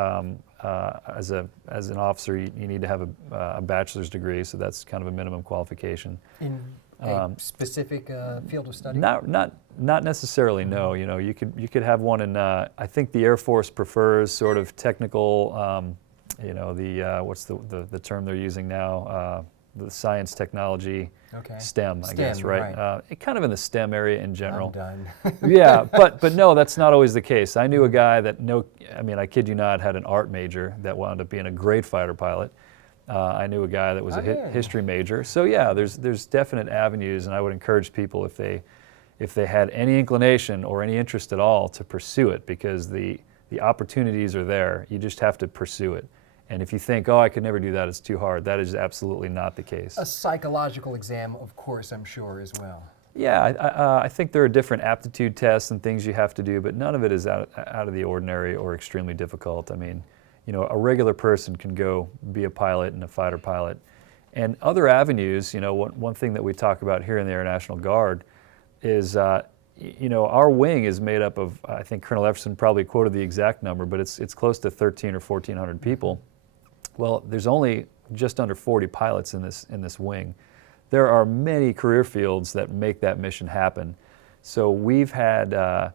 as an officer, you need to have a bachelor's degree, so that's kind of a minimum qualification. In a specific field of study? Not necessarily. No. You could have one in. I think the Air Force prefers sort of technical. What's the term they're using now? The science, technology, Okay. STEM, I guess, STEM, right? right. Kind of in the STEM area in general. I'm done. Yeah, but no, that's not always the case. I knew a guy that I kid you not, had an art major that wound up being a great fighter pilot. I knew a guy that was a history major. So yeah, there's definite avenues, and I would encourage people if they had any inclination or any interest at all to pursue it, because the opportunities are there. You just have to pursue it. And if you think, "Oh, I could never do that, it's too hard," that is absolutely not the case. A psychological exam, of course, I'm sure, as well. Yeah, I think there are different aptitude tests and things you have to do, but none of it is out of the ordinary or extremely difficult. I mean, a regular person can go be a pilot and a fighter pilot. And other avenues, one thing that we talk about here in the Air National Guard is our wing is made up of, I think Colonel Efferson probably quoted the exact number, but it's close to 13 or 1,400 people. Well, there's only just under 40 pilots in this wing. There are many career fields that make that mission happen. So we've had a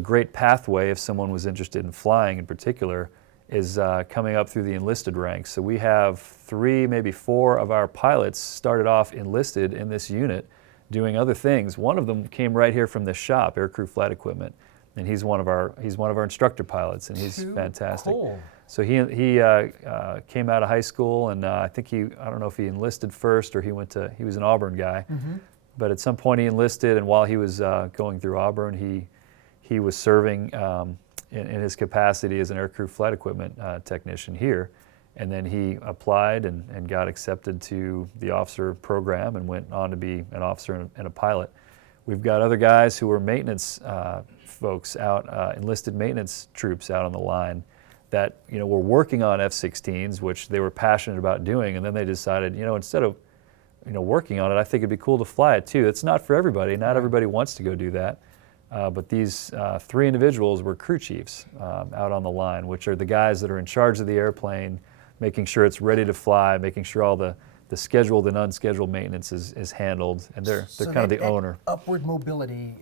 great pathway, if someone was interested in flying in particular, is coming up through the enlisted ranks. So we have 3, maybe 4 of our pilots started off enlisted in this unit doing other things. One of them came right here from this shop, Aircrew Flight Equipment, and he's one of our instructor pilots, and he's fantastic. Cool. So he came out of high school, and I think I don't know if he enlisted first or he was an Auburn guy, but at some point he enlisted, and while he was going through Auburn, he was serving in his capacity as an aircrew flight equipment technician here, and then he applied and got accepted to the officer program and went on to be an officer and a pilot. We've got other guys who are maintenance folks out, enlisted maintenance troops out on the line that were working on F-16s, which they were passionate about doing, and then they decided, instead of working on it, I think it'd be cool to fly it too. It's not for everybody. Not everybody wants to go do that. But these 3 individuals were crew chiefs out on the line, which are the guys that are in charge of the airplane, making sure it's ready to fly, making sure all the scheduled and unscheduled maintenance is handled, and they're kind of the owner. Upward mobility,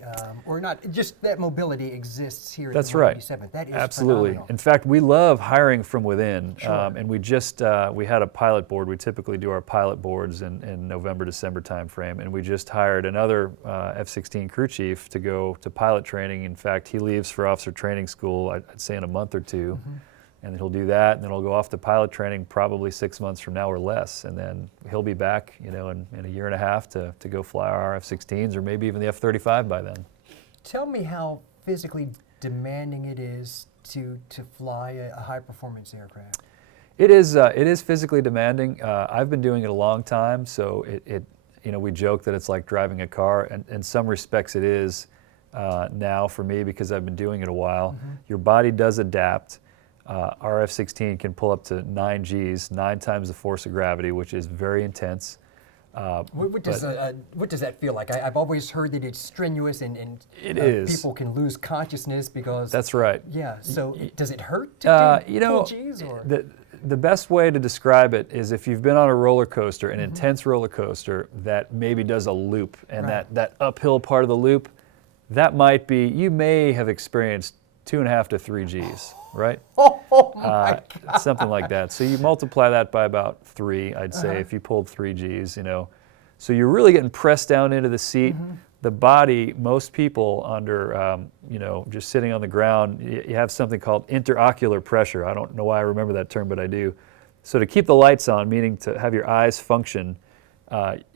or not, just that mobility exists here. That's at the 187th. right. That is absolutely. phenomenal. In fact, we love hiring from within, Sure. and we just we had a pilot board. We typically do our pilot boards in November, December timeframe, and we just hired another F-16 crew chief to go to pilot training. In fact, he leaves for officer training school, I'd say in a month or two. And then he'll do that, and then he'll go off to pilot training probably 6 months from now or less, and then he'll be back, in a year and a half to go fly our F-16s or maybe even the F-35 by then. Tell me how physically demanding it is to fly a high-performance aircraft. It is physically demanding. I've been doing it a long time, so we joke that it's like driving a car, and in some respects it is now for me because I've been doing it a while. Your body does adapt. Our F-16 can pull up to 9 Gs, 9 times the force of gravity, which is very intense. What does that feel like? I've always heard that it's strenuous and it is. People can lose consciousness because... That's right. Yeah, so does it hurt to do full Gs? Or? The best way to describe it is if you've been on a roller coaster, an intense roller coaster that maybe does a loop, and that uphill part of the loop, that might be, you may have experienced 2.5 to 3 Gs. Right? Oh my God. Something like that. So you multiply that by about 3, I'd say, if you pulled 3 Gs, So you're really getting pressed down into the seat. The body, most people under, just sitting on the ground, you have something called interocular pressure. I don't know why I remember that term, but I do. So to keep the lights on, meaning to have your eyes function,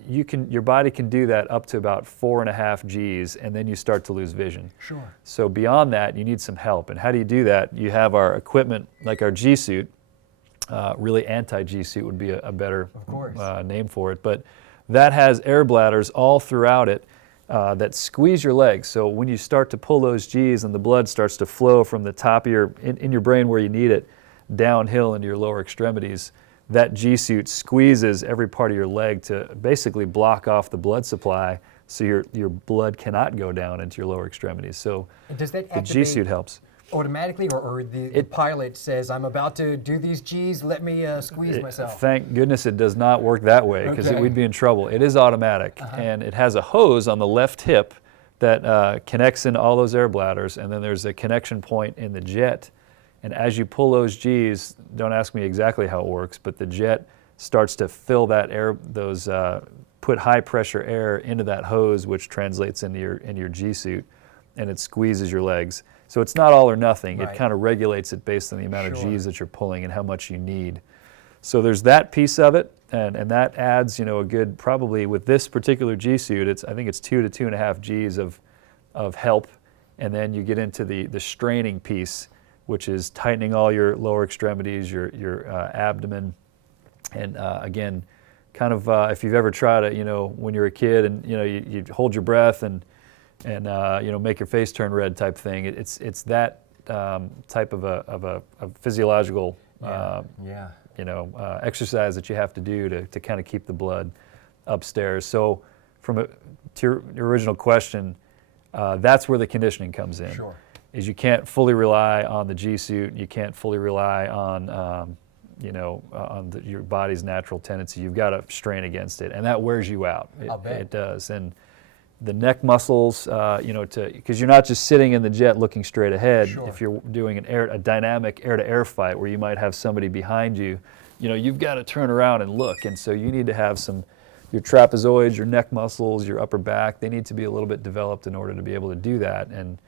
your body can do that up to about 4.5 Gs, and then you start to lose vision. Sure. So beyond that, you need some help. And how do you do that? You have our equipment, like our G suit. Really, anti-G suit would be a better name for it. But that has air bladders all throughout it that squeeze your legs. So when you start to pull those Gs and the blood starts to flow from the top of in your brain where you need it, downhill into your lower extremities, that G suit squeezes every part of your leg to basically block off the blood supply, so your blood cannot go down into your lower extremities. So does that the G suit helps. Automatically, or the pilot says, I'm about to do these Gs, let me squeeze myself? Thank goodness it does not work that way, because we'd be in trouble. It is automatic, and it has a hose on the left hip that connects in all those air bladders, and then there's a connection point in the jet. And as you pull those Gs, don't ask me exactly how it works, but the jet starts to fill that air, put high pressure air into that hose, which translates into your G suit, and it squeezes your legs. So it's not all or nothing. It kind of regulates it based on the amount of Gs that you're pulling and how much you need. So there's that piece of it, and that adds, a good, probably with this particular G suit, I think it's 2 to 2.5 Gs of help, and then you get into the straining piece, which is tightening all your lower extremities, your abdomen, and again, kind of if you've ever tried it, when you're a kid and you hold your breath and make your face turn red type thing. It's that type of a physiological exercise that you have to do to kind of keep the blood upstairs. So to your original question, That's where the conditioning comes in. Sure. Is you can't fully rely on the G suit. You can't fully rely on your body's natural tendency. You've got to strain against it, and that wears you out. I'll bet. It does. And the neck muscles, because you're not just sitting in the jet looking straight ahead. Sure. If you're doing a dynamic air-to-air fight where you might have somebody behind you, you've got to turn around and look. And so you need to have your trapezoids, your neck muscles, your upper back, they need to be a little bit developed in order to be able to do that and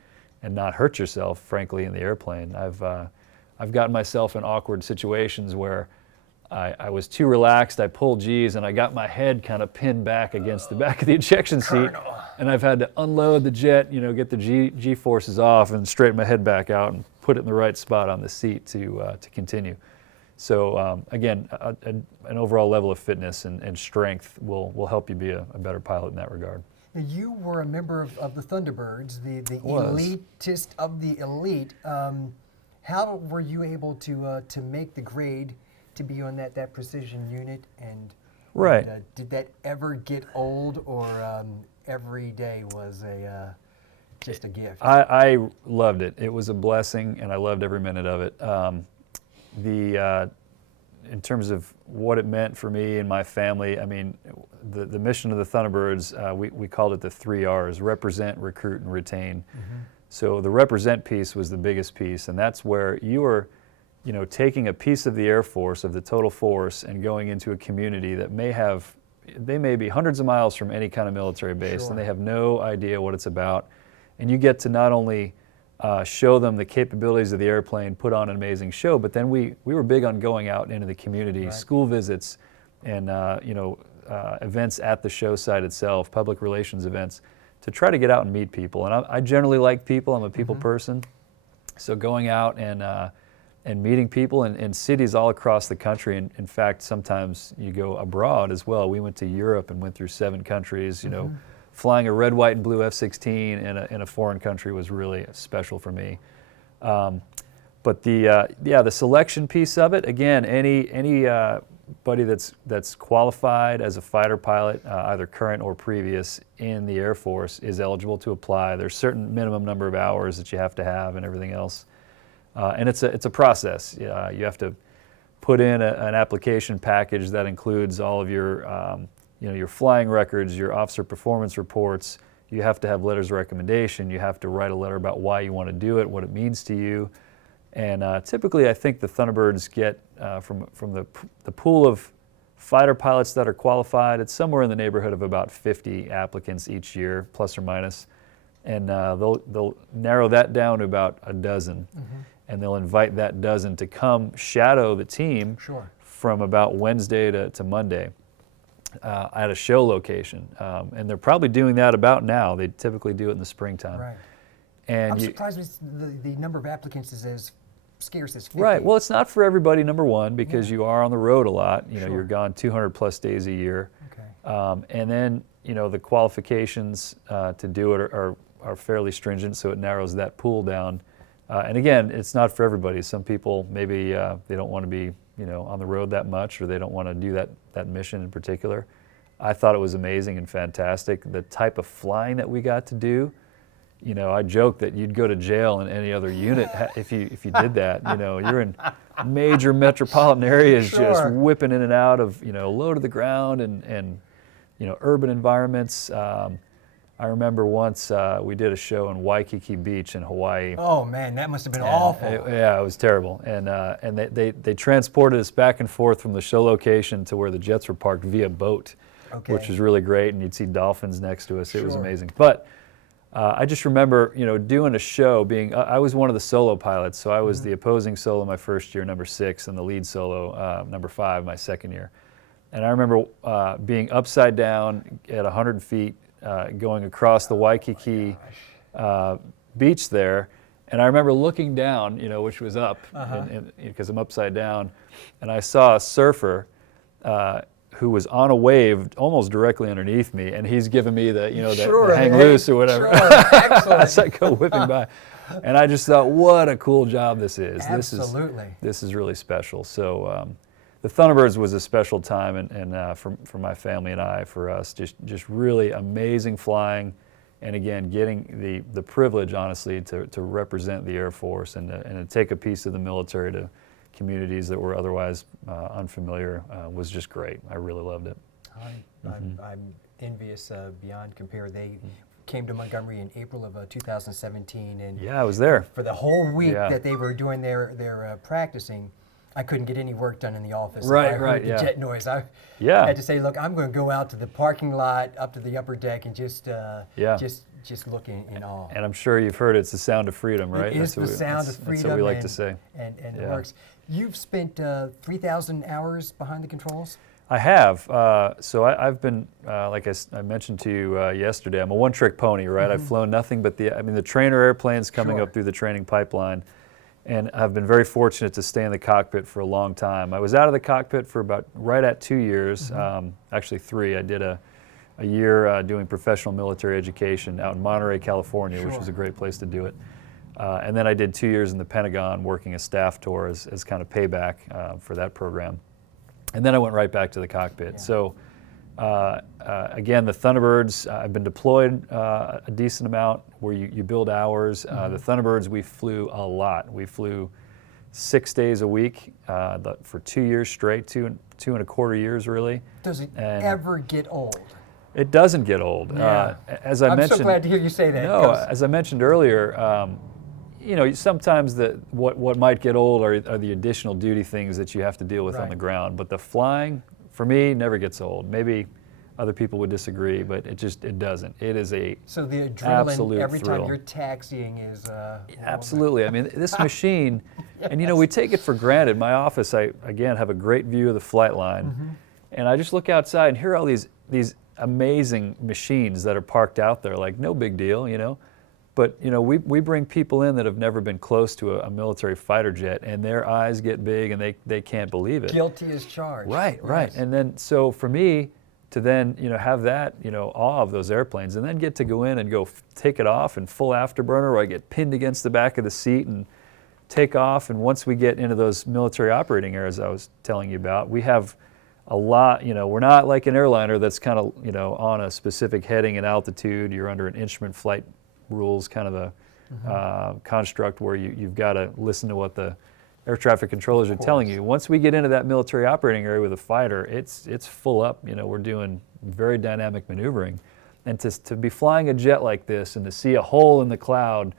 not hurt yourself, frankly, in the airplane. I've gotten myself in awkward situations where I was too relaxed, I pulled G's, and I got my head kind of pinned back against the back of the ejection seat, and I've had to unload the jet, get the G forces off and straighten my head back out and put it in the right spot on the seat to continue. So again, an overall level of fitness and strength will help you be a better pilot in that regard. Now, you were a member of the Thunderbirds, the Was. elitist of the elite. How were you able to make the grade to be on that precision unit? And Right. did that ever get old, or every day was just a gift? I loved it. It was a blessing, and I loved every minute of it. In terms of what it meant for me and my family, I mean, the mission of the Thunderbirds, we called it the 3 R's: represent, recruit, and retain. Mm-hmm. So the represent piece was the biggest piece, and that's where you are, taking a piece of the Air Force, of the total force, and going into a community that they may be hundreds of miles from any kind of military base, Sure. and they have no idea what it's about. And you get to not only show them the capabilities of the airplane, put on an amazing show, but then we were big on going out into the community, Right. school visits, and events at the show site itself, public relations events, to try to get out and meet people. And I generally like people. I'm a people person, so going out and meeting people in cities all across the country. And in fact, sometimes you go abroad as well. We went to Europe and went through 7 countries. Flying a red, white, and blue F-16 in a foreign country was really special for me. But the selection piece of it, again, anybody that's qualified as a fighter pilot, either current or previous in the Air Force, is eligible to apply. There's certain minimum number of hours that you have to have and everything else. And it's a process. You have to put in an application package that includes all of your your flying records, your officer performance reports. You have to have letters of recommendation. You have to write a letter about why you want to do it, what it means to you. And typically, I think the Thunderbirds get from the pool of fighter pilots that are qualified, it's somewhere in the neighborhood of about 50 applicants each year, plus or minus. And they'll narrow that down to about a dozen. Mm-hmm. And they'll invite that dozen to come shadow the team. Sure. From about Wednesday to Monday. At a show location, and they're probably doing that about now. They typically do it in the springtime. Right. And I'm surprised the number of applicants is as scarce as 50. Right. Well, it's not for everybody. Number one, because you are on the road a lot. Sure. You're gone 200 plus days a year. Okay. And then the qualifications to do it are fairly stringent, so it narrows that pool down. And again, it's not for everybody. Some people maybe they don't want to be on the road that much, or they don't want to do that mission in particular. I thought it was amazing and fantastic. The type of flying that we got to do, I joke that you'd go to jail in any other unit if you did that. You're in major metropolitan areas, Sure. just whipping in and out of low to the ground and urban environments. I remember once we did a show in Waikiki Beach in Hawaii. Oh man, that must have been awful. It was terrible. And they transported us back and forth from the show location to where the jets were parked via boat, Okay. which was really great. And you'd see dolphins next to us. It was Sure. amazing. But I just remember, doing a show. I was one of the solo pilots, so I was the opposing solo my first year, number 6, and the lead solo, number 5, my second year. And I remember being upside down at 100 feet. Going across the Waikiki beach there, and I remember looking down, which was up, because I'm upside down, and I saw a surfer who was on a wave almost directly underneath me, and he's giving me the Sure, hang hey, loose or whatever. Sure. Excellent. As I go whipping by, and I just thought, what a cool job this is. Absolutely. This is really special. So. The Thunderbirds was a special time, and for my family and I, for us, just really amazing flying, And again, getting the privilege, honestly, to represent the Air Force and to take a piece of the military to communities that were otherwise unfamiliar was just great. I really loved it. I'm envious beyond compare. They came to Montgomery in April of 2017, and Yeah, I was there. for the whole week Yeah. that they were doing their practicing, I couldn't get any work done in the office. Right, If I heard right, the yeah. jet noise. I Yeah. had to say, look, I'm going to go out to the parking lot, up to the upper deck, and just look in awe. And I'm sure you've heard it's the sound of freedom, right? It is the sound of That's freedom. what we like to and- say. And it Yeah. works. You've spent 3,000 hours behind the controls? I have. So I've been, like I mentioned to you yesterday, I'm a one-trick pony, right? I've flown nothing but the trainer airplanes coming Sure. up through the training pipeline. And I've been very fortunate to stay in the cockpit for a long time. I was out of the cockpit for about right at 2 years, actually 3. I did a year doing professional military education out in Monterey, California, which was a great place to do it. And then I did 2 years in the Pentagon working a staff tour as kind of payback for that program. And then I went right back to the cockpit. So again, the Thunderbirds, I've been deployed a decent amount where you build hours. The Thunderbirds, we flew a lot. We flew 6 days a week for 2 years straight, two and a quarter years really. Does it And ever get old? It doesn't get old. Yeah. As I I'm mentioned, so glad to hear you say that. No, 'cause- as I mentioned earlier, sometimes what might get old are the additional duty things that you have to deal with on the ground. But the flying, for me, never gets old. Maybe other people would disagree, but it doesn't. It is a So the adrenaline absolute every thrill. time you're taxiing is Absolutely. I mean, this machine, and we take it for granted. My office, I again have a great view of the flight line, and I just look outside and hear all these amazing machines that are parked out there, like no big deal, But we bring people in that have never been close to a military fighter jet, and their eyes get big and they can't believe it. guilty as charged. Right. Yes. And then so for me to then have that awe of those airplanes, and then get to go in and go take it off in full afterburner, or I get pinned against the back of the seat and take off. And once we get into those military operating areas I was telling you about, we have a lot. We're not like an airliner that's kind of on a specific heading and altitude. You're under an instrument flight rules kind of a construct where you've got to listen to what the air traffic controllers are telling you. Once we get into that military operating area with a fighter, it's full up. We're doing very dynamic maneuvering. And to be flying a jet like this and to see a hole in the cloud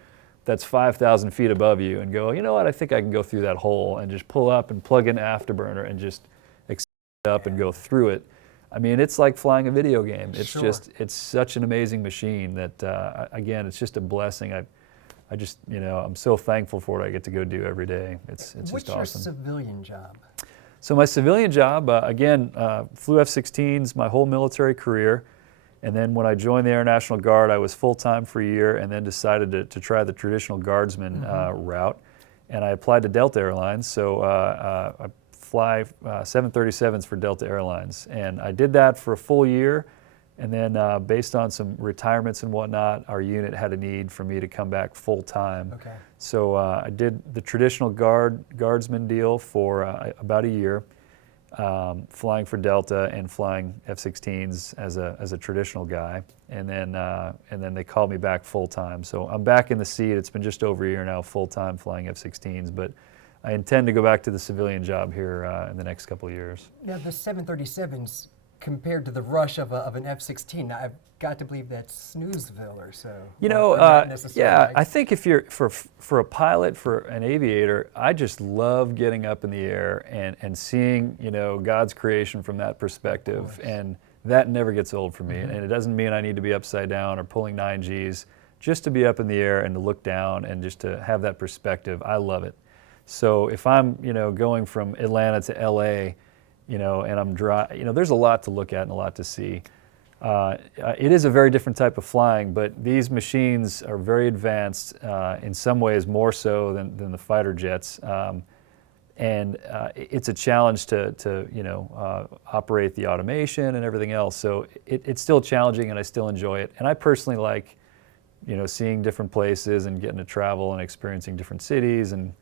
that's 5,000 feet above you and go, you know what, I think I can go through that hole, and just pull up and plug in afterburner and just accelerate up and go through it. I mean, it's like flying a video game. It's it's such an amazing machine that, again, it's just a blessing. I just, I'm so thankful for what I get to go do every day. It's just What's awesome. your civilian job? So my civilian job, again, flew F-16s my whole military career. And then when I joined the Air National Guard, I was full-time for a year, and then decided to try the traditional guardsman route. And I applied to Delta Airlines. So I fly 737s for Delta Airlines. And I did that for a full year. And then based on some retirements and whatnot, our unit had a need for me to come back full time. Okay. So I did the traditional guardsman deal for about a year, flying for Delta and flying F-16s as a traditional guy. And then they called me back full time. So I'm back in the seat. It's been just over a year now, full time flying F-16s. But I intend to go back to the civilian job here in the next couple of years. Now, the 737s, compared to the rush of an F-16, I've got to believe that's Snoozeville or so. Or not necessarily. Yeah, I think if you're, for a pilot, for an aviator, I just love getting up in the air and seeing, God's creation from that perspective. And that never gets old for me. And it doesn't mean I need to be upside down or pulling 9Gs. Just to be up in the air and to look down and just to have that perspective, I love it. So if I'm, going from Atlanta to LA, and I'm there's a lot to look at and a lot to see. It is a very different type of flying, but these machines are very advanced, in some ways more so than the fighter jets. And it's a challenge to operate the automation and everything else. So it's still challenging, and I still enjoy it. And I personally like, seeing different places and getting to travel and experiencing different cities and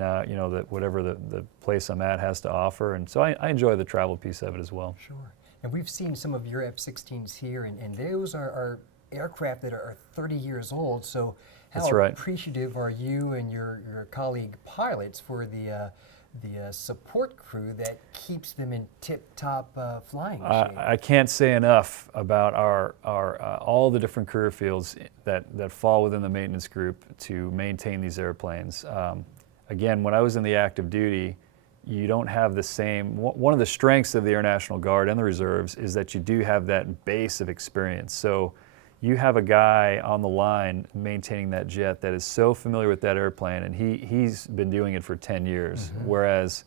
that whatever the place I'm at has to offer. And so I enjoy the travel piece of it as well. Sure. And we've seen some of your F-16s here, and those are aircraft that are 30 years old. So how That's right. appreciative are you and your colleague pilots for the support crew that keeps them in tip-top flying shape? I can't say enough about our all the different career fields that fall within the maintenance group to maintain these airplanes. Again, when I was in the active duty, you don't have the same. One of the strengths of the Air National Guard and the reserves is that you do have that base of experience. So you have a guy on the line maintaining that jet that is so familiar with that airplane, and he's been doing it for 10 years. Whereas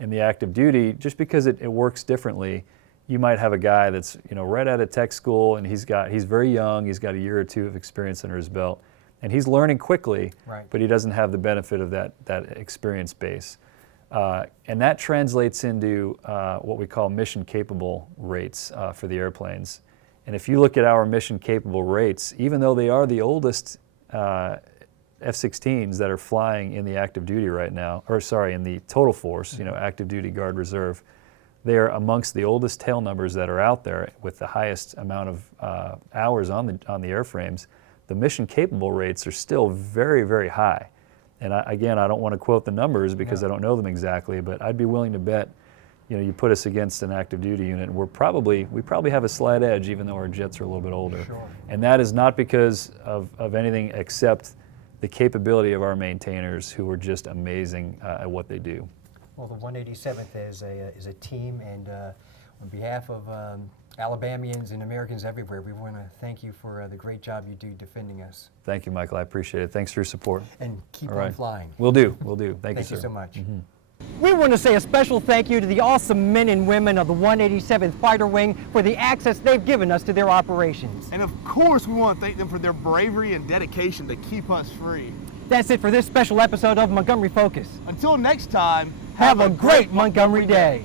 in the active duty, just because it works differently, you might have a guy that's right out of tech school, and he's very young, he's got a year or two of experience under his belt, and he's learning quickly, Right. but he doesn't have the benefit of that experience base. And that translates into what we call mission capable rates for the airplanes. And if you look at our mission capable rates, even though they are the oldest F-16s that are flying in the active duty right now, in the total force, active duty, Guard, Reserve, they are amongst the oldest tail numbers that are out there with the highest amount of hours on the airframes. The mission capable rates are still very, very high. And I don't want to quote the numbers because I don't know them exactly, but I'd be willing to bet, you put us against an active duty unit, and we probably have a slight edge, even though our jets are a little bit older. Sure. And that is not because of anything except the capability of our maintainers, who are just amazing at what they do. Well, the 187th is a team, and on behalf of Alabamians and Americans everywhere, we want to thank you for the great job you do defending us. Thank you, Michael. I appreciate it. Thanks for your support. And keep All on right. flying. Will do. Thank you, Thank you sir. so much. We want to say a special thank you to the awesome men and women of the 187th Fighter Wing for the access they've given us to their operations. And of course, we want to thank them for their bravery and dedication to keep us free. That's it for this special episode of Montgomery Focus. Until next time, Have a great Montgomery Day.